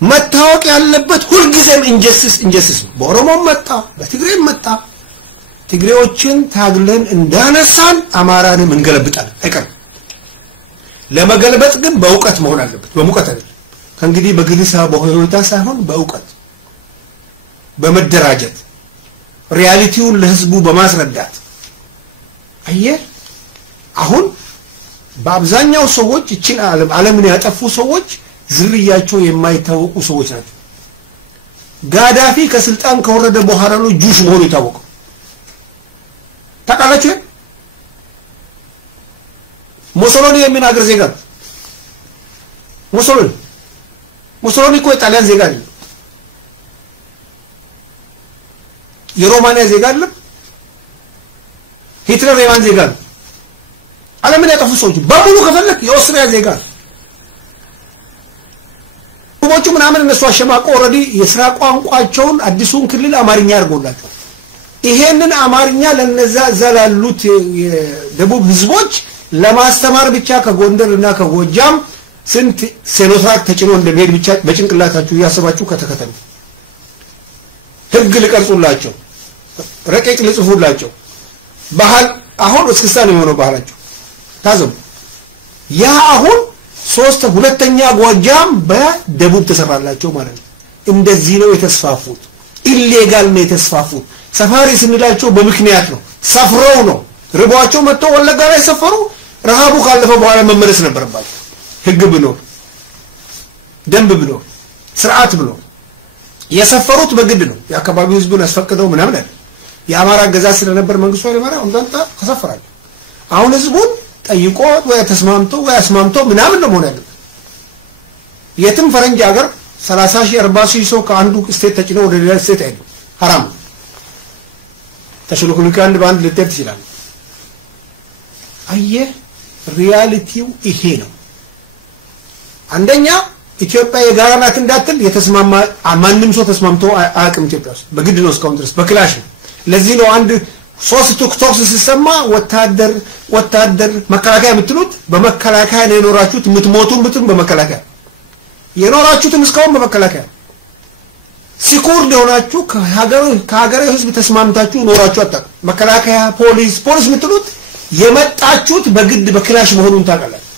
መታወቅ ያለበት ሁሉ ጊዜም ኢንጀስቲስ በኦሮሞም መጣ በትግሬም መጣ ትግሬዎችን ታግለን እንዳነሳን አማራንም እንገለብጣለን አይቀርም ለመገልበጥ ግን በእውቀት መሆን አለበት በሙቀት አይደለም ከእንግዲህ በግልሳ በሆይታ ሳይሆን በእውቀት በመደራጀት ሪያሊቲውን ለህዝቡ በማስረዳት አየ አሁን በአብዛኛው ሰዎች እቺን ዓለምን ያጠፉ ሰዎች ዝርያቸው የማይታወቁ ሰዎች ናቸው ጋዳፊ ከስልጣን ከወረደ በኋላ ነው ጁሽ መሆኑ የታወቀው ታውቃላችሁ ሞሶሎኒ የምን ሀገር ዜጋ ሞሶሎኒ እኮ የጣሊያን ዜጋ ነው የሮማንያ ዜጋ አይደለም ሂትለር የማን ዜጋ ነው ዓለምን ያጠፉ ሰዎች በሙሉ ከፈለክ የኦስትሪያ ዜጋ ሞቹ ምናምን እነሱ አሸማቆ ኦሬዲ የሥራ ቋንቋቸውን አዲሱን ክልል አማርኛ አድርጎላቸው ይሄንን አማርኛ ለነዛ ዘላሉት የደቡብ ህዝቦች ለማስተማር ብቻ ከጎንደርና ከጎጃም ስንት ሴኖትራክ ተጭኖ እንደሚሄድ ብቻ በጭንቅላታችሁ ያሰባችሁ ከተከተሉ ህግ ልቀርጹላቸው ረቂቅ ልጽፉላቸው ባህል አሁን እስክስታ ነው የሚሆነው ባህላቸው ታዘቡ ያ አሁን ሁለተኛ ጎጃም በደቡብ ተሰራላቸው ማለት ነው እንደዚህ ነው የተስፋፉት ኢሌጋል ነው የተስፋፉት ሰፋሪ ስንላቸው በምክንያት ነው ሰፍረው ነው ርቧቸው መጥተው ወለጋ ላይ ሰፈሩ ረሃቡ ካለፈ በኋላ መመለስ ነበርባቸው ህግ ብሎ ደንብ ብሎ ስርዓት ብሎ የሰፈሩት በግድ ነው የአካባቢው ህዝቡን አስፈቅደው ምናምን አይደል የአማራ ገዛት ስለነበር መንግስቱ ኃይለማርያም እንጣጣ ተሰፈራል አሁን ህዝቡን ጠይቆ ወይ ተስማምቶ ወይ አስማምቶ ምናምን ነው ሆነ ያለው የትም ፈረንጅ ሀገር 30 40 ሰው ከአንዱ ስቴት ተጭኖ ወደ ሌላ ስቴት አይደለም حرام ተሽሎኩልካ አንድ ባንድ ልትት ይችላል አየ ሪያሊቲው ይሄ ነው አንደኛ ኢትዮጵያ የጋራ ናት እንዳትል የተስማማ ማንንም ሰው ተስማምቶ አያውቅም ኢትዮጵያ ውስጥ በግድ ነው እስካሁን ድረስ በክላሽ ለዚህ ነው አንድ ሶስት ቶክቶክስ ሲሰማ ወታደር መከላከያ የምትሉት በመከላከያ ነው የኖራችሁት የምትሞቱም ብትም በመከላከያ የኖራችሁትም እስካሁን በመከላከያ ሲኩርድ ሆናችሁ ከሀገር ህዝብ ተስማምታችሁ ኖራችሁ አጣ መከላከያ ፖሊስ የምትሉት የመጣችሁት በግድ በክላሽ መሆኑን ታውቃላችሁ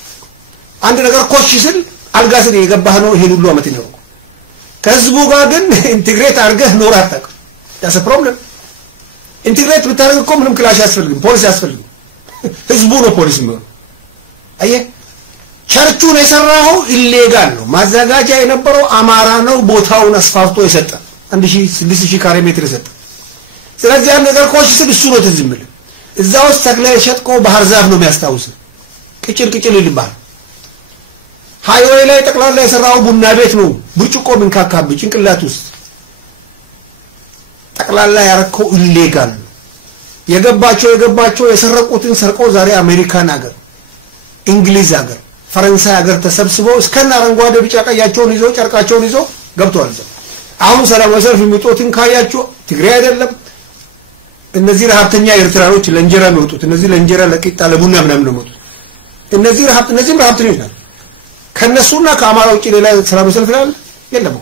አንድ ነገር ኮሽ ሲል አልጋ ስለ የገባህ ነው ይሄን ሁሉ አመት ነው ከህዝቡ ጋር ግን ኢንቲግሬት አድርገህ ኖር አጣቅ ያስ ፕሮብለም ኢንቲግሬት ብታረግ እኮ ምንም ክላሽ ያስፈልግም ፖሊስ ያስፈልግም ህዝቡ ነው ፖሊስ ነው አየ ቸርቹን የሰራው ኢሌጋል ነው ማዘጋጃ የነበረው አማራ ነው ቦታውን አስፋፍቶ የሰጠ 1600 ካሬ ሜትር የሰጠ ስለዚህ ያን ነገር ኮሽ ሲል እሱ ነው ተዝምል እዛው ተክለ ሸጥቆ ባህር ዛፍ ነው የሚያስታውስ ቅጭል ይልባል ሃይዌይ ላይ ጠቅላላ የሰራው ቡና ቤት ነው ብርጭቆ ምንካካብ ጭንቅላት ውስጥ ጠቅላላ ያረከው ኢሌጋል የገባቸው የሰረቁትን ሰርቀው ዛሬ አሜሪካን ሀገር እንግሊዝ ሀገር ፈረንሳይ ሀገር ተሰብስበው እስከና አረንጓዴ ቢጫ ቀያቸውን ይዘው ጨርቃቸውን ይዘው ገብተዋል አሁን ሰላም ወሰልፍ የሚጦትን ካያቸው ትግራይ አይደለም እነዚህ ረሃብተኛ ኤርትራኖች ለእንጀራ የሚወጡት እነዚህ ለእንጀራ ለቂጣ ለቡና ምናምን ነው የሚወጡት እነዚህ ረሃብተኞች ናቸው ከነሱና ከአማራ ውጪ ሌላ ሰላም ወሰልፍ የለም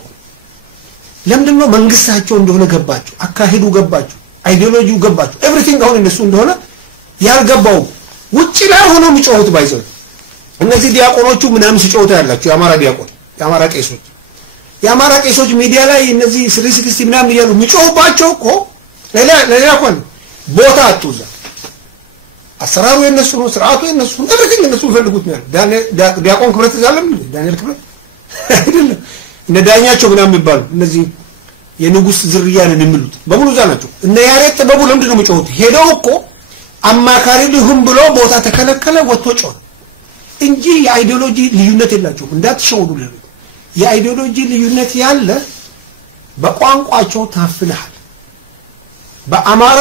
ለምንድነው መንግስታቸው እንደሆነ ገባቸው አካሄዱ ገባቸው አይዲዮሎጂው ገባቸው ኤቭሪቲንግ አሁን እነሱ እንደሆነ ያልገባው ውጪ ላይ ሆኖ የሚጮሁት ባይዘው እነዚህ ዲያቆኖቹ ምናምን ሲጮሁት ያላችሁ የአማራ ቄሶች ሚዲያ ላይ እነዚህ 360 ምናምን ይያሉ የሚጮሁባቸው እኮ ሌላ ቆን ቦታ አጥቷል አሰራሩ የነሱ ነው ስርዓቱ የነሱ ኤቭሪቲንግ እነሱ ፈልጉት ነው ዲያቆን ክብረት ይዛለም ዳንኤል ክብረት አይደለም እነ ዳኛቸው ምናምን ይባሉ እነዚህ የንጉስ ዝርያን የሚሉት በሙሉ ዛናቸው እነ ያሬት ጥበቡ ለምንድነው የሚጮሁት ሄደው እኮ አማካሪ ልሁም ብሎ ቦታ ተከለከለ ወጥቶ ጮህ እንጂ የአይዲዮሎጂ ልዩነት የላቸውም እንዳትሸውዱ የአይዲዮሎጂ ልዩነት ያለ በቋንቋቸው ታፍነሃል በአማራ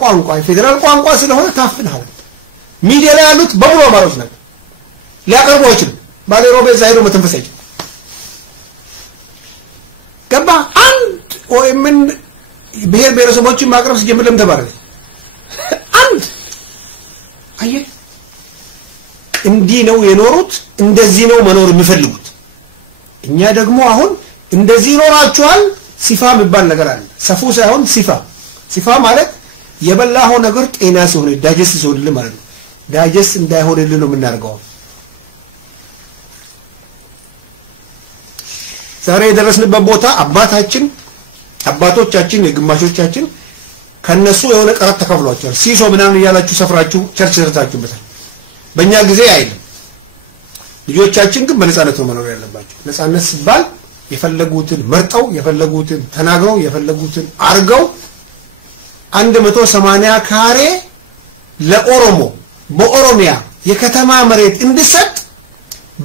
ቋንቋ የፌደራል ቋንቋ ስለሆነ ታፍነሃል ሚዲያ ላይ ያሉት በሙሉ አማራዎች ናቸው ሊያቀርቡ አይችሉም ባሌሮቤ ዛይሮ መተንፈስ አይችልም ገባ አንድ ኦኤምን ብሔረሰቦችን ማቅረብ ሲጀምር ለምን ተባረረ አንድ አየ እንዲህ ነው የኖሩት እንደዚህ ነው መኖር የሚፈልጉት እኛ ደግሞ አሁን እንደዚህ ኖራችኋል ሲፋ የሚባል ነገር አለ ሰፉ ሳይሆን ሲፋ ማለት የበላው ነገር ጤና ሲሆን ዳይጀስት ሲሆንልህ ማለት ነው ዳይጀስት እንዳይሆንልህ ነው የምናደርገው ዛሬ የደረስንበት ቦታ አባቶቻችን የግማሾቻችን ከነሱ የሆነ ቀረጥ ተከፍሏቸዋል ሲሶ ምናምን ያላችሁ ሰፍራችሁ ቸርች ሰርታችሁበታል በእኛ ጊዜ አይደለም ልጆቻችን ግን በነፃነት ነው መኖር ያለባቸው ነፃነት ሲባል የፈለጉትን መርጠው የፈለጉትን ተናግረው የፈለጉትን አርገው 180 ካሬ ለኦሮሞ በኦሮሚያ የከተማ መሬት እንድሰጥ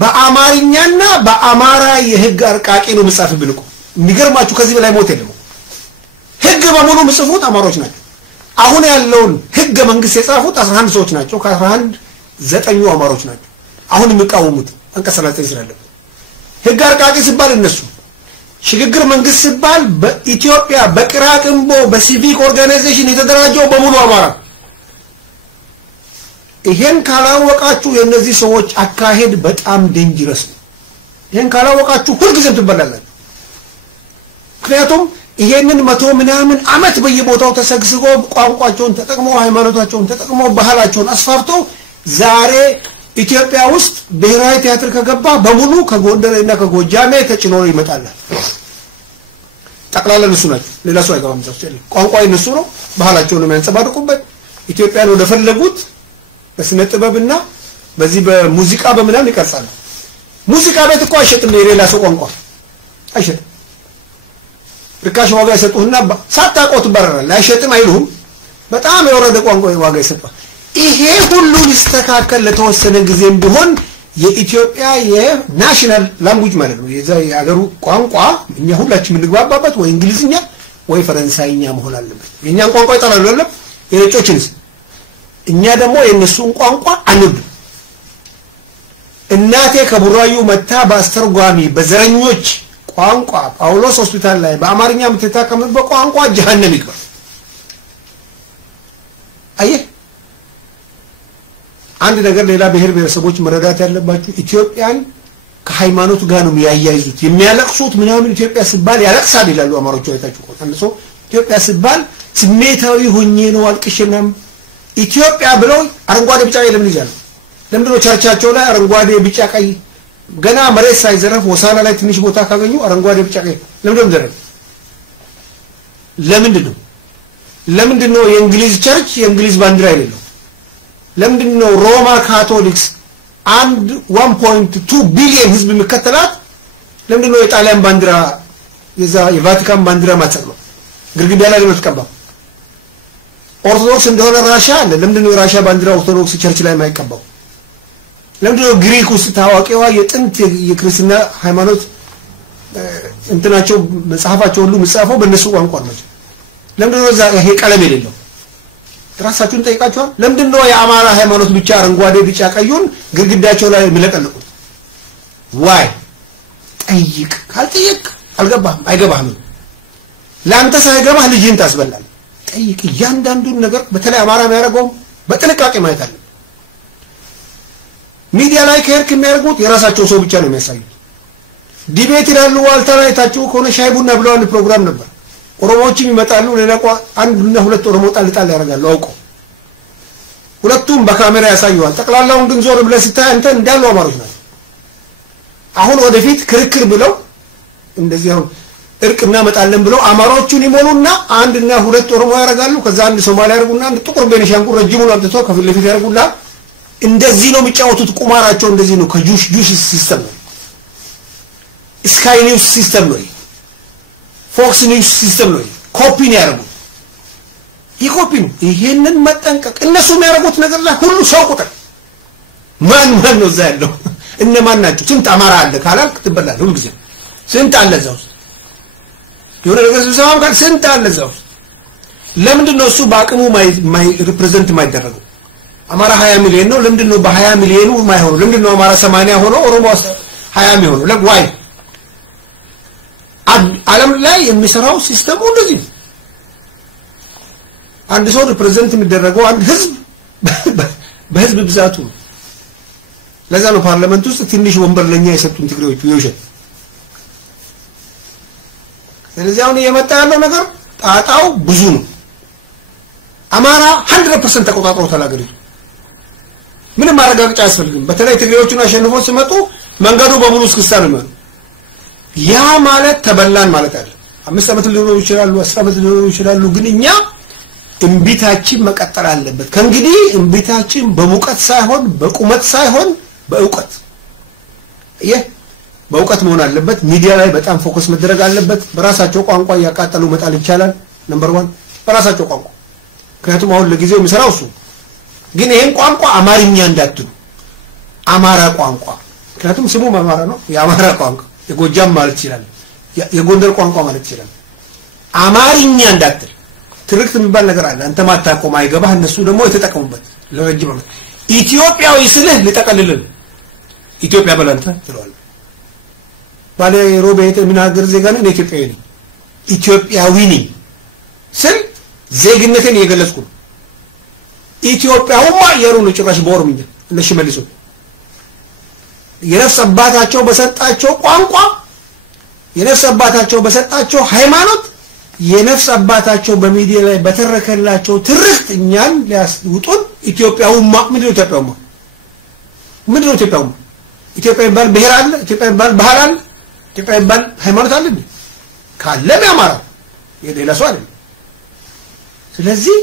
በአማርኛና በአማራ የህግ አርቃቂ ነው መጻፍ ብልቁ የሚገርማችሁ ከዚህ በላይ ሞት የለም ህግ በሙሉ ምጽፉት አማሮች ናቸው አሁን ያለውን ህግ መንግስት የጻፉት 11 ሰዎች ናቸው ከ11 9 አማሮች ናቸው አሁን የሚቃወሙት አንቀጽ 39 ስላለ ህግ አርቃቂ ሲባል እነሱ ሽግግር መንግስት ሲባል በኢትዮጵያ በቅራቅንቦ በሲቪክ ኦርጋናይዜሽን የተደራጀው በሙሉ አማራ ይሄን ካላወቃችሁ የነዚህ ሰዎች አካሄድ በጣም ዴንጀረስ ነው ይሄን ካላወቃችሁ ሁሉ ጊዜ ትበላላችሁ ምክንያቱም ይሄንን መቶ ምናምን አመት በየቦታው ተሰግስጎ ቋንቋቸውን ተጠቅሞ ሃይማኖታቸውን ተጠቅሞ ባህላቸውን አስፋፍቶ ዛሬ ኢትዮጵያ ውስጥ ብሔራዊ ቲያትር ከገባ በሙሉ ከጎንደርና ከጎጃሜ ተጭኖ ይመጣል ጠቅላላ እነሱ ናቸው ሌላ ሰው አይገባም ዘውስል ቋንቋ እነሱ ነው ባህላቸውን የሚያንጸባርቁበት ኢትዮጵያን ወደ ፈለጉት በስነ ጥበብና በዚህ በሙዚቃ በመናም ይቀርጻሉ ሙዚቃ ቤት እኮ አይሸጥም የሌላ ሰው ቋንቋ አይሸጥም ርካሽ ዋጋ ይሰጡና ሳታቆት በረራ አይሸጥም አይሉም በጣም የወረደ ቋንቋ ዋጋ ይሰጣል ይሄ ሁሉ ሊስተካከል ለተወሰነ ጊዜም ቢሆን የኢትዮጵያ የናሽናል ላንጉዌጅ ማለት ነው የዛ ያገሩ ቋንቋ እኛ ሁላችን እንግባባበት ወይ እንግሊዝኛ ወይ ፈረንሳይኛ መሆን አለበት የኛን ቋንቋ ይጣላሉ አይደል የነጮችንስ እኛ ደግሞ የነሱን ቋንቋ አንድ እናቴ ከቡራዩ መታ በአስተርጓሚ በዘረኞች ቋንቋ ጳውሎስ ሆስፒታል ላይ በአማርኛ የምትታከምበት ቋንቋ ጀሃነም ይገባል አየ አንድ ነገር ሌላ ብሔር ብሔረሰቦች መረዳት ያለባችሁ ኢትዮጵያን ከሃይማኖት ጋር ነው የሚያያይዙት የሚያለቅሱት ምናምን ኢትዮጵያ ሲባል ያለቅሳል ይላሉ አማሮቹ አይታችሁ ቆንሶ ኢትዮጵያ ሲባል ስሜታዊ ሆኜ ነው አልቅሽናም ኢትዮጵያ ብለው አረንጓዴ ቢጫ ለምን ይላሉ ለምንድነው ቸርቻቸው ላይ አረንጓዴ ቢጫ ቀይ ገና መሬት ሳይዘረፍ ወሳና ላይ ትንሽ ቦታ ካገኙ አረንጓዴ ቢጫ ቀይ ለምንድነው የእንግሊዝ ቸርች የእንግሊዝ ባንዲራ አይደለም ለምንድነው ሮማ ካቶሊክስ and 1.2 ቢሊዮን ህዝብ የሚከተላት ለምንድነው የጣሊያን ባንዲራ የዛ የቫቲካን ባንዲራ ማጸለው ግርግዳ ላይ ነው ኦርቶዶክስ እንደሆነ ራሻ አለ ለምንድነው ራሻ ባንዲራ ኦርቶዶክስ ቸርች ላይ ማይቀባው ለምንድነው ግሪክ ውስጥ ታዋቂዋ የጥንት የክርስቲና ሃይማኖት እንትናቸው መጽሐፋቸው ሁሉ መጽሐፈው በእነሱ ቋንቋ ነው ለምንድነው ዛ ይሄ ቀለም የሌለው ራሳችሁን ጠይቃችኋል ለምንድነው የአማራ ሃይማኖት ብቻ አረንጓዴ ቢጫ ቀዩን ግርግዳቸው ላይ የሚለቀልቁት ዋይ ጠይቅ ካልጠይቅ አልገባህም አይገባህም ላንተ ሳይገባህ ልጅን ታስበላል ጠይቅ እያንዳንዱን ነገር በተለይ አማራ የሚያደርገው በጥንቃቄ ማየት አለ ሚዲያ ላይ ከርክ የሚያደርጉት የራሳቸው ሰው ብቻ ነው የሚያሳዩት ዲቤት ይላሉ ዋልታራይታቸው ከሆነ ሻይ ቡና ብለው አንድ ፕሮግራም ነበር ኦሮሞዎችም ይመጣሉ ለነቋ አንድና ሁለት ኦሮሞ ጣልጣል ያደርጋሉ አውቆ ሁለቱም በካሜራ ያሳዩዋል ጠቅላላውን ግን ዞር ብለ ሲታይ አንተ እንዳለው አማሮች ናቸው አሁን ወደፊት ክርክር ብለው እንደዚህ አሁን እርቅና መጣለን ብለው አማሮቹን ይሞሉና አንድና ሁለት ኦሮሞ ያደርጋሉ ከዛ አንድ ሶማሌ ያደርጉና አንድ ጥቁር ቤኒሻንጉል ረጅሙን አምጥቶ ከፊት ለፊት ያደርጉና እንደዚህ ነው የሚጫወቱት ቁማራቸው እንደዚህ ነው ከጁሽ ሲስተም ነው ስካይ ኒውስ ሲስተም ነው ፎክስ ኒውስ ሲስተም ነው ኮፒን ያደርጉ ይኮፒን ይሄንን መጠንቀቅ እነሱ የሚያደርጉት ነገር ላይ ሁሉ ሰው ቁጥር ማን ነው እዛ ያለው እነማን ናቸው ስንት አማራ አለ ካላልክ ትበላለህ ሁሉ ጊዜ ስንት አለ እዛው የሆነ ነገር ስብሰባም ጋር ስንት አለ እዛው ለምንድነው እሱ በአቅሙ ማይ ሪፕሬዘንት ማይደረገው አማራ 20 ሚሊዮን ነው ለምንድነው በ20 ሚሊዮኑ ማይሆነው ለምንድነው አማራ 80 ሆኖ ኦሮሞ 20 የሚሆነው ለዋይ ዓለም ላይ የሚሰራው ሲስተም እንደዚህ አንድ ሰው ሪፕሬዘንት የሚደረገው አንድ ህዝብ በህዝብ ብዛቱ ለዛ ነው ፓርላመንት ውስጥ ትንሽ ወንበር ለኛ የሰጡን ትግሬዎቹ ይውሸት ስለዚህ አሁን የመጣ ያለው ነገር ጣጣው ብዙ ነው አማራ 100% ተቆጣጥሮታል አገሪቱ ምንም ማረጋገጫ አያስፈልግም በተለይ ትግሬዎቹን አሸንፎ ሲመጡ መንገዱ በሙሉ እስክስታ ነው ያ ማለት ተበላን ማለት አይደል 5 አመት ሊሆኑ ይችላሉ 10 አመት ሊሆኑ ይችላሉ ግን እኛ እንቢታችን መቀጠል አለበት ከእንግዲህ እንቢታችን በሙቀት ሳይሆን በቁመት ሳይሆን በእውቀት በእውቀት መሆን አለበት ሚዲያ ላይ በጣም ፎከስ መደረግ አለበት በራሳቸው ቋንቋ ያቃጠሉ መጣል ይቻላል ነምበር 1 በራሳቸው ቋንቋ ምክንያቱም አሁን ለጊዜው የሚሰራው እሱ ግን ይሄን ቋንቋ አማርኛ እንዳትሉ አማራ ቋንቋ ምክንያቱም ስሙ አማራ ነው የአማራ ቋንቋ የጎጃም ማለት ይችላል የጎንደር ቋንቋ ማለት ይችላል አማርኛ እንዳትል ትርክት የሚባል ነገር አለ አንተ ማታቆም አይገባህ እነሱ ደግሞ የተጠቀሙበት ለረጅም አመት ኢትዮጵያዊ ስልህ ልጠቀልልን ኢትዮጵያ በላንተ ትለዋል ባለ ሮቤት ምናገር ዜጋ ነኝ ኢትዮጵያዊ ነኝ ስል ዜግነቴን የገለጽኩ ኢትዮጵያውማ የሩን ጭራሽ በኦሮምኛ እነሺ መልሶ የነፍስ አባታቸው በሰጣቸው ቋንቋ የነፍስ አባታቸው በሰጣቸው ሃይማኖት የነፍስ አባታቸው በሚዲያ ላይ በተረከላቸው ትርክት እኛን ሊያስውጡን ኢትዮጵያውማ ምንድነው ኢትዮጵያውማ ኢትዮጵያ ይባል ብሔር አለ ኢትዮጵያ ይባል ባህል አለ ኢትዮጵያ ይባል ሃይማኖት አለ ካለም ያማራ የሌላ ሰው አይደለም ስለዚህ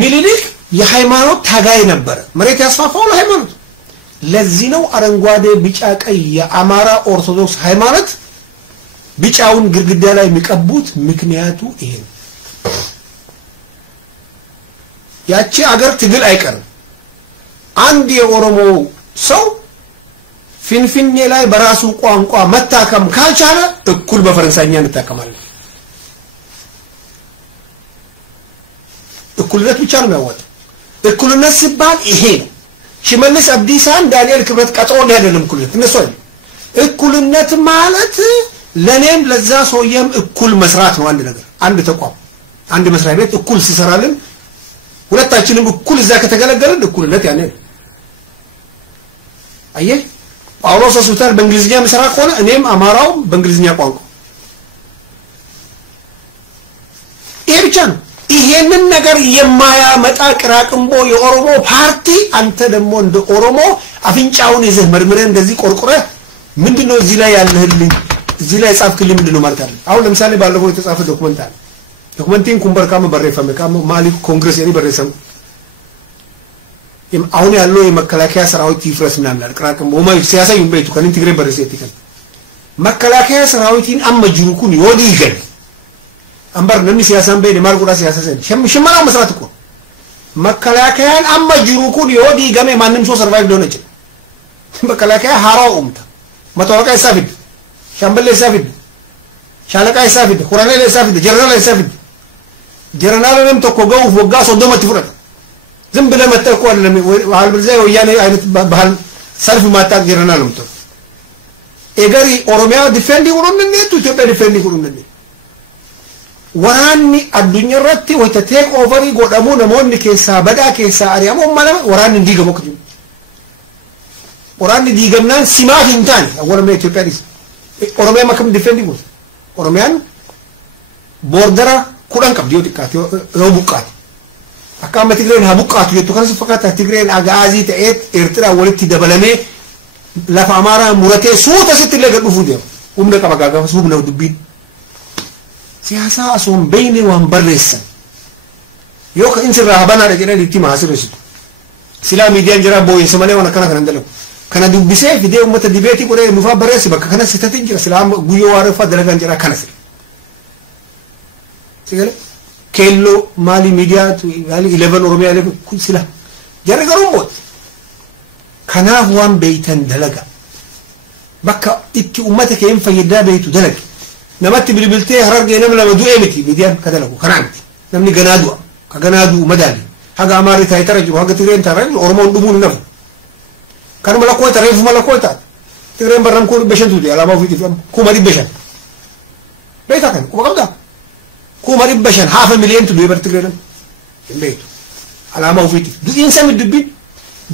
ሚኒሊክ የሃይማኖት ታጋይ ነበር መሬት ያስፋፋው ለሃይማኖት ለዚህ ነው አረንጓዴ ቢጫ ቀይ የአማራ ኦርቶዶክስ ሃይማኖት ቢጫውን ግድግዳ ላይ የሚቀቡት ምክንያቱ ይሄ ያቺ አገር ትግል አይቀርም አንድ የኦሮሞ ሰው ፊንፊኔ ላይ በራሱ ቋንቋ መታከም ካልቻለ እኩል በፈረንሳይኛ እንታከማለን እኩልነት ብቻ ነው የሚያወጣው እኩልነት ሲባል ይሄ ነው ሽመልስ አብዲሳን ዳንኤል ክብረት ቀጠሮ አይደለም እኩልነት እነሱ አይደለም እኩልነት ማለት ለኔም ለዛ ሰውየም እኩል መስራት ነው አንድ ነገር አንድ ተቋም አንድ መስሪያ ቤት እኩል ሲሰራልን ሁለታችንም እኩል እዛ ከተገለገልን እኩልነት ያኔ አየህ ጳውሎስ ሆስፒታል በእንግሊዝኛ መስራት ከሆነ እኔም አማራው በእንግሊዝኛ ቋንቋ ይሄ ብቻ ነው ይሄንን ነገር የማያመጣ ቅራቅምቦ የኦሮሞ ፓርቲ አንተ ደግሞ እንደ ኦሮሞ አፍንጫውን ይዘህ መርምረህ እንደዚህ ቆርቆረ ምንድነው እዚህ ላይ ያለህልኝ እዚህ ላይ ጻፍክልኝ ምንድነው ማለት አይደል አሁን ለምሳሌ ባለፈው የተጻፈ ዶክመንት አለ ዶክመንቲን ኩምበርካም በረፈመ ካም ማሊክ ኮንግረስ የኔ በረሰም አሁን ያለው የመከላከያ ሰራዊት ይፍረስና ማለት ቅራቅምቦ ማይ ሲያሳዩ በይቱ ከን ኢንቲግሬት በረሰት ይከን መከላከያ ሰራዊትን አመጅሩኩን ይወዲ ይገል አንበር ነሚ ሲያሳን በይ ለማርቁራ ሲያሳሰን ሽመራው መስራት እኮ መከላከያን አመጅሩኩን ይወዲ ገሜ ማንንም ሰው ሰርቫይቭ ዶነች መከላከያ ሃራው ኡምታ መተዋቃ ይሳፍድ ሻምበል ይሳፍድ ሻለቃ ይሳፍድ ኮሎኔል ይሳፍድ ጀነራል ይሳፍድ ጀነራልንም ተኮገው ወጋ ሶዶማ ትፍረጥ ዝም ብለ መጠቆ አይደለም አልብዛይ ወያኔ አይነት ባህል ሰልፍ ማጣቅ ጀነራል ነው ተው ኤገሪ ኦሮሚያ ዲፌንድ ይሁን እንዴ ኢትዮጵያ ዲፌንድ ይሁን እንዴ ወራኒ አዱኛ ረቲ ወይተ ቴክ ኦቨር ጎዳሙ ነሞን ከሳ በዳ ከሳ አሪያሞ ማለት ወራኒ እንዲገሞ ከጁ ወራኒ ዲገምናን ሲማት እንታን ወረመ ኢትዮጵያ ዲስ ኦሮሚያ ማከም ዲፌንድ ይሁን ኦሮሚያን ቦርደራ ኩዳን ቀብዲዮ ዲካት ሮቡቃት አካመ ትግሬን ሀቡቃት የቱከንስ ፈካታ ትግሬን አጋዚ ተኤት ኤርትራ ወልቲ ደበለሜ ለፋ አማራ ሙረቴ ሱተ ስትለገዱ ፉዲዮ ኡምደ ቀባጋጋ ሱብ ነው ዱቢ ሲያሳ አሶም በይኔ ወንበረሰ ዮክ እንስራ ሀባና ደጀነ ሊቲ ማስረስ ሲላ ሚዲያ እንጀራ ቦይ ሰማለ ወና ከና ከነንደለው ከና ዱቢሴ ቪዲዮ መተ ዲቤቲ ቆሬ ሙፋ በረስ በከ ከና ስተት እንጀራ ሲላ ጉዮ ዋረፋ ደረጋ እንጀራ ከነስ ሲገለ ኬሎ ማሊ ሚዲያ ያሊ 11 ኦሮሚያ ላይ ሲላ ጀረገሩ ሞት ከና ዋን በይተን ደለጋ በቃ እቺ ኡመተ ከይን ፈይዳ በይቱ ደለጋ نمت بالبلتي هرج نملا مدو ايمتي ميديان كدلكو كرانت نمني غنادو كغنادو مدالي حاجه اماري تاي ترجو حاجه ترين ترج اورمون دبون نف كان ملكو تريف ملكو تا ترين برام كو بشنتو دي على ما في فهم كو مري بشن بيتا كان كو قبدا كو مري بشن 500,000 تدو يبر ترين بيت على ما في دو انسان دبي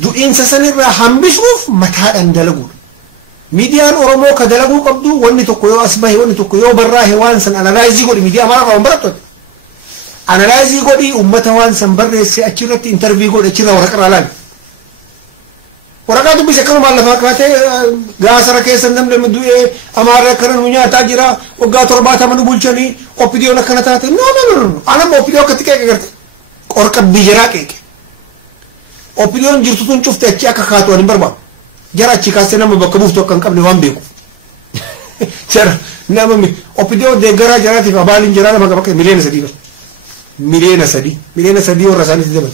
دو انسان را حمبشوف متا اندلغو ሚዲያን ኦሮሞ ከደለጉ ቀብዱ ወኒ ተቆዮ አስባይ ወኒ ተቆዮ በራ ሄዋን ሰን አናላይዝ ጎዲ ሚዲያ ማራ ወንበረቶት አናላይዝ ጎዲ ኡመተዋን ሰንበር እሲ አችረት ኢንተርቪው ጎዲ እቺራ ወረቀራላል ወረቀቱ ቢሰከሩ ማለፋ ካቴ ጋሰረ ከሰንም ለምዱኤ አማራ ከረን ሙኛ ታጅራ ወጋ ተርባታ መኑ ቡልቸኒ ኦፒዲዮ ለከነታት ኖ አለም ኦፒዲዮ ከትቀቀርት ቆርቀ ቢጀራ ቀቀ ኦፒዲዮን ጅርቱቱን ጩፍተ እቺ አካካቶ ንበርባ jarachi kasena mabaka bufto kan qabne wambeku cer namami opidio de gara jarati ka balin jarana magabaka milena sadi ora sani debat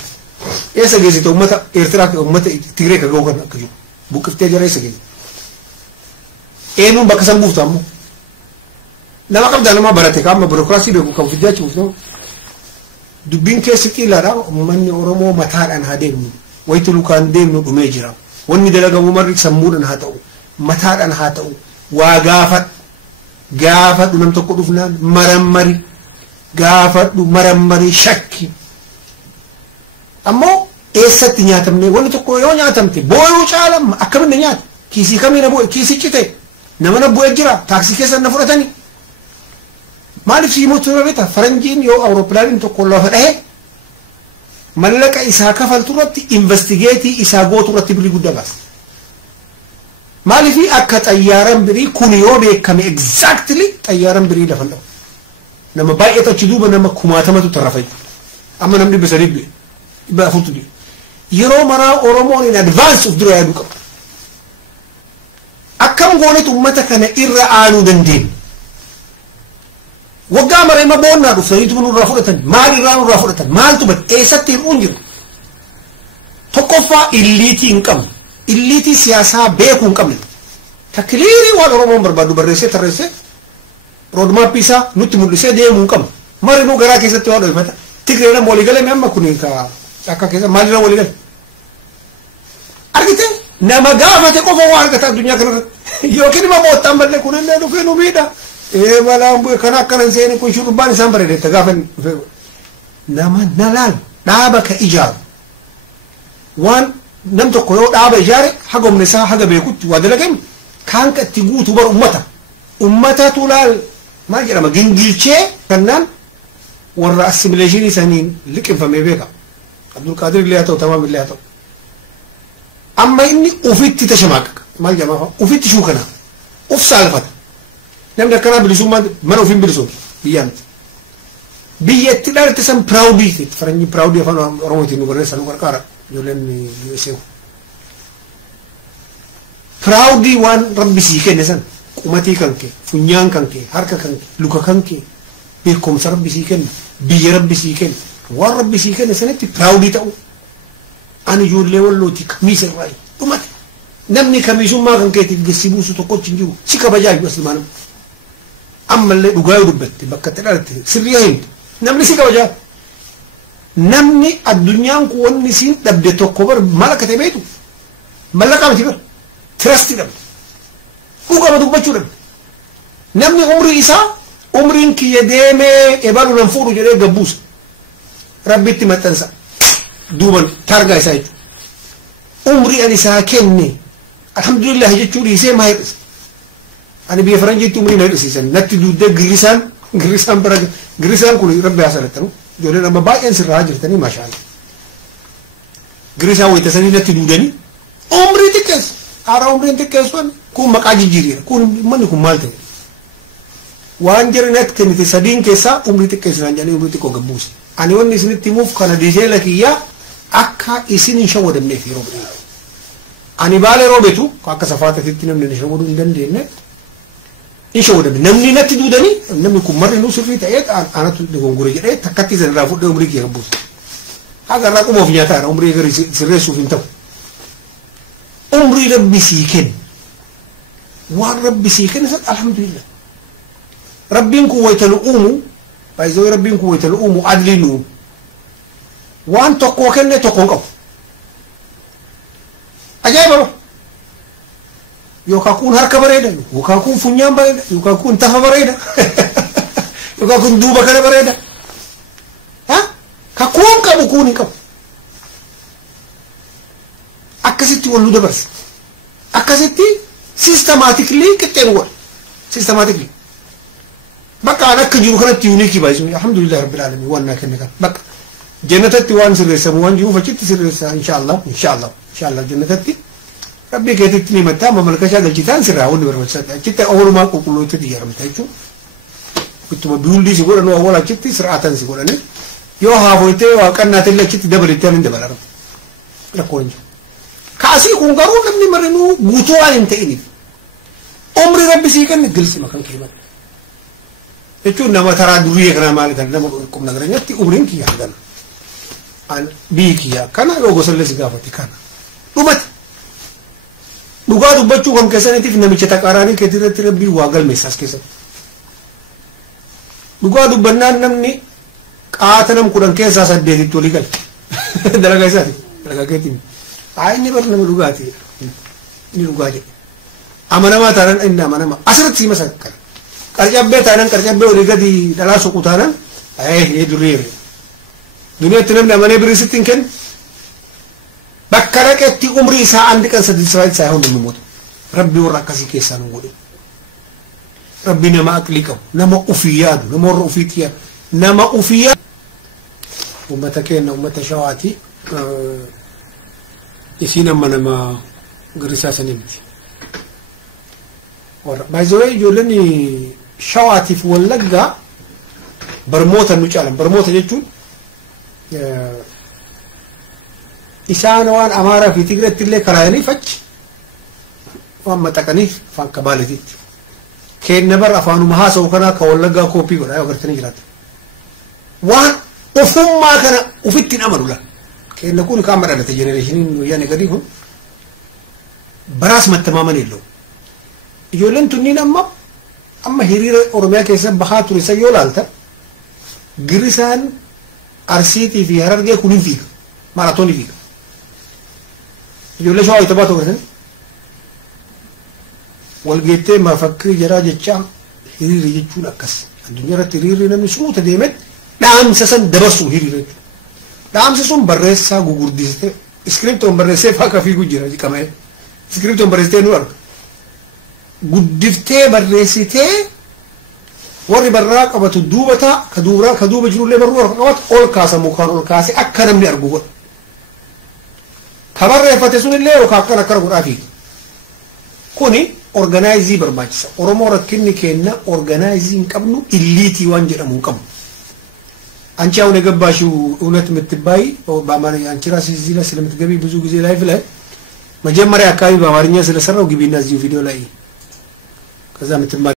esa gezi to ummata ertra ka ummata tigre ka gogan akju bukfte jara esa gezi enu bakasan bufto ammo nama qabda nama barate kam burokrasi be ku fidachi bufto dubin ke sikila ra manni oromo matadan hademu waytulu kan demu dumejira wanni dalaga mumarrik samudan hatau matadan hatau wagafat gaafadhu nam tokko dhufnaan marammari gaafadhu marammari shakki ammoo eessatti nyaatamne wanni tokko yoo nyaatamte booyuu caalam akkamiin nyaata kiisii kamiin boo'e kiisii cite nama na bu'ee jira taaksii keessa na fudhatanii maaliif siimotu beeta faranjiin yoo awurooppilaaniin tokko lafa dhahe mallaqa isaa kafaltu irratti investigeetii isaa gootu irratti bilii guddaa baasa maaliif akka xayyaaran birii kun yoo beekame exactly xayyaaran birii lafan dhabu nama baay'eetu achi duuba nama kumaatamatu tarrafay amma namni bisadii du'e dhibba afurtu du'e yeroo maraa oromoon in advance of dura yaaduu qaba akkam goonetu ummata kana irra aanuu dandeenya waggaa mara ima boonnaa dhuftaniitu nurraa fudhatan maal irraa nurraa fudhatan maaltu bad eessatti hir'uun jiru tokkoffaa illiitii hin qabne illiitii siyaasaa beekuu hin qabne takliirii waan oromoon barbaadu barreessee tarreessee roodmaappii isaa nutti mul'isee deemuu hin qabne marinuu garaa keessatti waan dhoofata tigreedhaan walii galame amma kun akka keessa maalirraa walii gale argite nama gaafate qofa waa argata addunyaa kanarratti yookiin ima moottaan ballee kun illee dhufee nu miidha malaan bu'e kana akkanan seeni kun shurrubbaan isaan bareedetta gaafa dhufee nama nalaan dhaaba ka ijaaru waan nam tokko yoo dhaaba ijaare haga humna isaa haga beekutti waa dalagame kaan ka itti guutu bar ummatatu laal maal jedhama gingilchee kannaan warra assimileeshinii isaaniin liqinfamee beeka Abdul Qadir illee haa ta'u tamaam illee haa ta'u amma inni ufitti tashamaaqaqa maal jedhama ufitti shuukana uf saalfata namni akkanaa bilisummaan mana ofiin bilisuun biyyaan biyyatti dhalte san piraawudii faranjii piraawudii afaan oromootiin nu barreessan nu qarqaara ijoolleen USA piraawudii waan rabbi sii kenne san qumatii kan kee funyaan kan kee harka kan kee luka kan kee beekumsa rabbi sii kenne biyya rabbi sii kenne waan rabbi sii kenne sanitti piraawudii ta'u ani ijoollee wallooti kamiisa irraa dhumate namni kamiisummaa kan keetiif gassi buusu tokkochi hin jiru si kabajaayu aslimaanam ammallee dhugaa yoo dubbatte bakka itti dhalatte sirrii himte namni si kabajaa namni addunyaan kun wanni siin dhabde tokko bar maal akka ta'e beektu mallaqaa miti bar tirastii dhabde dhugama dubbachuu dhabde namni umrii isaa umriin kiyya deemee ebalu nan fuudhu jedhee gabbuusa rabbitti maxxansa duuban targaa isaa jechuudha umrii ani isaa kenne alhamdulillah jechuu dhiisee maa hir'isa ani biyya faranjiitti umrii na hir'isiisan natti duuddee girrisaan bara girrisaan kun rabbi haa salattanu ijoolleen amma baay'een sirraa jirtanii maashaallah girrisaan waytasanii natti duudanii umrii xiqqeessa haaraa umriin xiqqeessuun kun maqaa jijjiiriira kun manni kun maal ta'e waan jira natti kennite sadiin keessaa umrii xiqqeessinaan jedhanii umrii xiqqoo gabbuuse ani wanni isinitti himuuf kana diizeela kiyyaa akka isin hin shawwadamneef yeroo bira ani baalee roobetu akka safaatatitti namni hin shawwaduu hin dandeenye hin shawwadamne namni natti duudanii namni kun marri nuu sirrii ta'ee anatu gongure jedhee takkatti isa irraa fudhee umrii kiyya gabbuuse haga irraa qumoof nyaataadha umrii gari sirreessuuf hin ta'u umrii rabbi sii kenne waan rabbi sii kenne san alhamdulillah rabbiin kun waytalu uumu baay'ee rabbiin kun waytalu uumu adliin uumu waan tokko kenne tokkoon qabu ajaa'iba yookaan kun harka bareeda yookaan kun funyaan bareeda yookaan kun tafa bareeda yookaan kun duuba kana bareeda ka kun qabu kun hin qabu akkasitti wallu dabarsa akkasitti systematically qixxeen wal systematically bakka an akka jiru kanatti uniikii baay'isu alhamdulillah rabbil alamin waan naa kenne kan bakka jannatatti waan sirreessamu waan jiruuf achitti sirreessa inshallah jannatatti rabbi keetitti ni mataa mamalkashaa galchitaan sirraa wanni barbaachisaadha achitti awwalumaa qulqullootatti ijaaramta jechuun ittuma biuldii si godhanu awwal achitti sir'aatan si godhani yoo haafoytee waa qannaatillee achitti dabalitti hin dabalarama rakkoo hin jiru kaasii kun garuu namni marinuu guutuu waan hin ta'iniif umri rabbi sii kenne gilsima kan keemate jechuun nama taraa durii kana maali kan nama qubna garanyatti umriin kiyya hangana biyyi kiyya kana yoo gosallee si gaafate kana dhumate dhugaa dubbachuu kan keessaniitiif namicha taqaaraanii keetirratti rabbii waa galmeessaas keessatti dhugaa dubbannaan namni qaata nam 10 keessaa 8 walii gale dalagaa isaati dalagaa keetiin inni bar nama dhugaati inni dhugaa jedhe amanamaa taanaan inni amanama asirratti sima sakkala qarcabbe tanan qarcabbe oli gadi dala suqutanan durir dunia tinam namane birisitin ken bakkaraqetti umri isa andi kan sadisrait sa hon mumut rabbi warakasi kesan ngode rabbi nama aqliqam nama ufiyad nama rufitiya nama ufiyad ummatakena ummata shawati isina manama grisa sanimti by the way yolani shawati walaga برموتا نجالم برموتا جتون إسان وان أمارة في تقرأ تلي كرايني فج وما تكني فان كبالتي كين نبر أفانو مهاسا وكنا كولغا كوبي قد أيو قرتني جرات وان أفهم ما كان أفتن أمرو لا كين نكون كامر على تجنريشنين وياني قريبهم براس ما تماما إلو يولن تنين أما هيرير أورميا كيسان بخاتو رسا يولالتا girisan arsiti fi hararge kunin fi maratoni fi yolle shaw itabato gatan wal gete ma fakri jara jecha hiriri jechun akas adunya rat hiriri namni suuta demet dam sasan dabasu hiriri dam sasun barresa gugurdiste scripto barrese fa ka fi gujira jikame scripto barrese nuar guddifte barresite وري براك أبى تدوبتا كدوبة جرو لي برور قوات أول كاسة مكان أول كاسة أكرم لي أرجوه خبر فتسون اللي وكاكنا كرب رافي كوني organize برمجس أورمو ركني كنا organizing كابنو إليتي وانجر أموكم أنتي أو نجباشو أونت متباي أو بعمر أنتي راسي زيلا سلمت جبي بزوج زي لايف لا مجمع مرة أكاي بعمرني سلسلة وجبنا زي فيديو لاي كذا متباي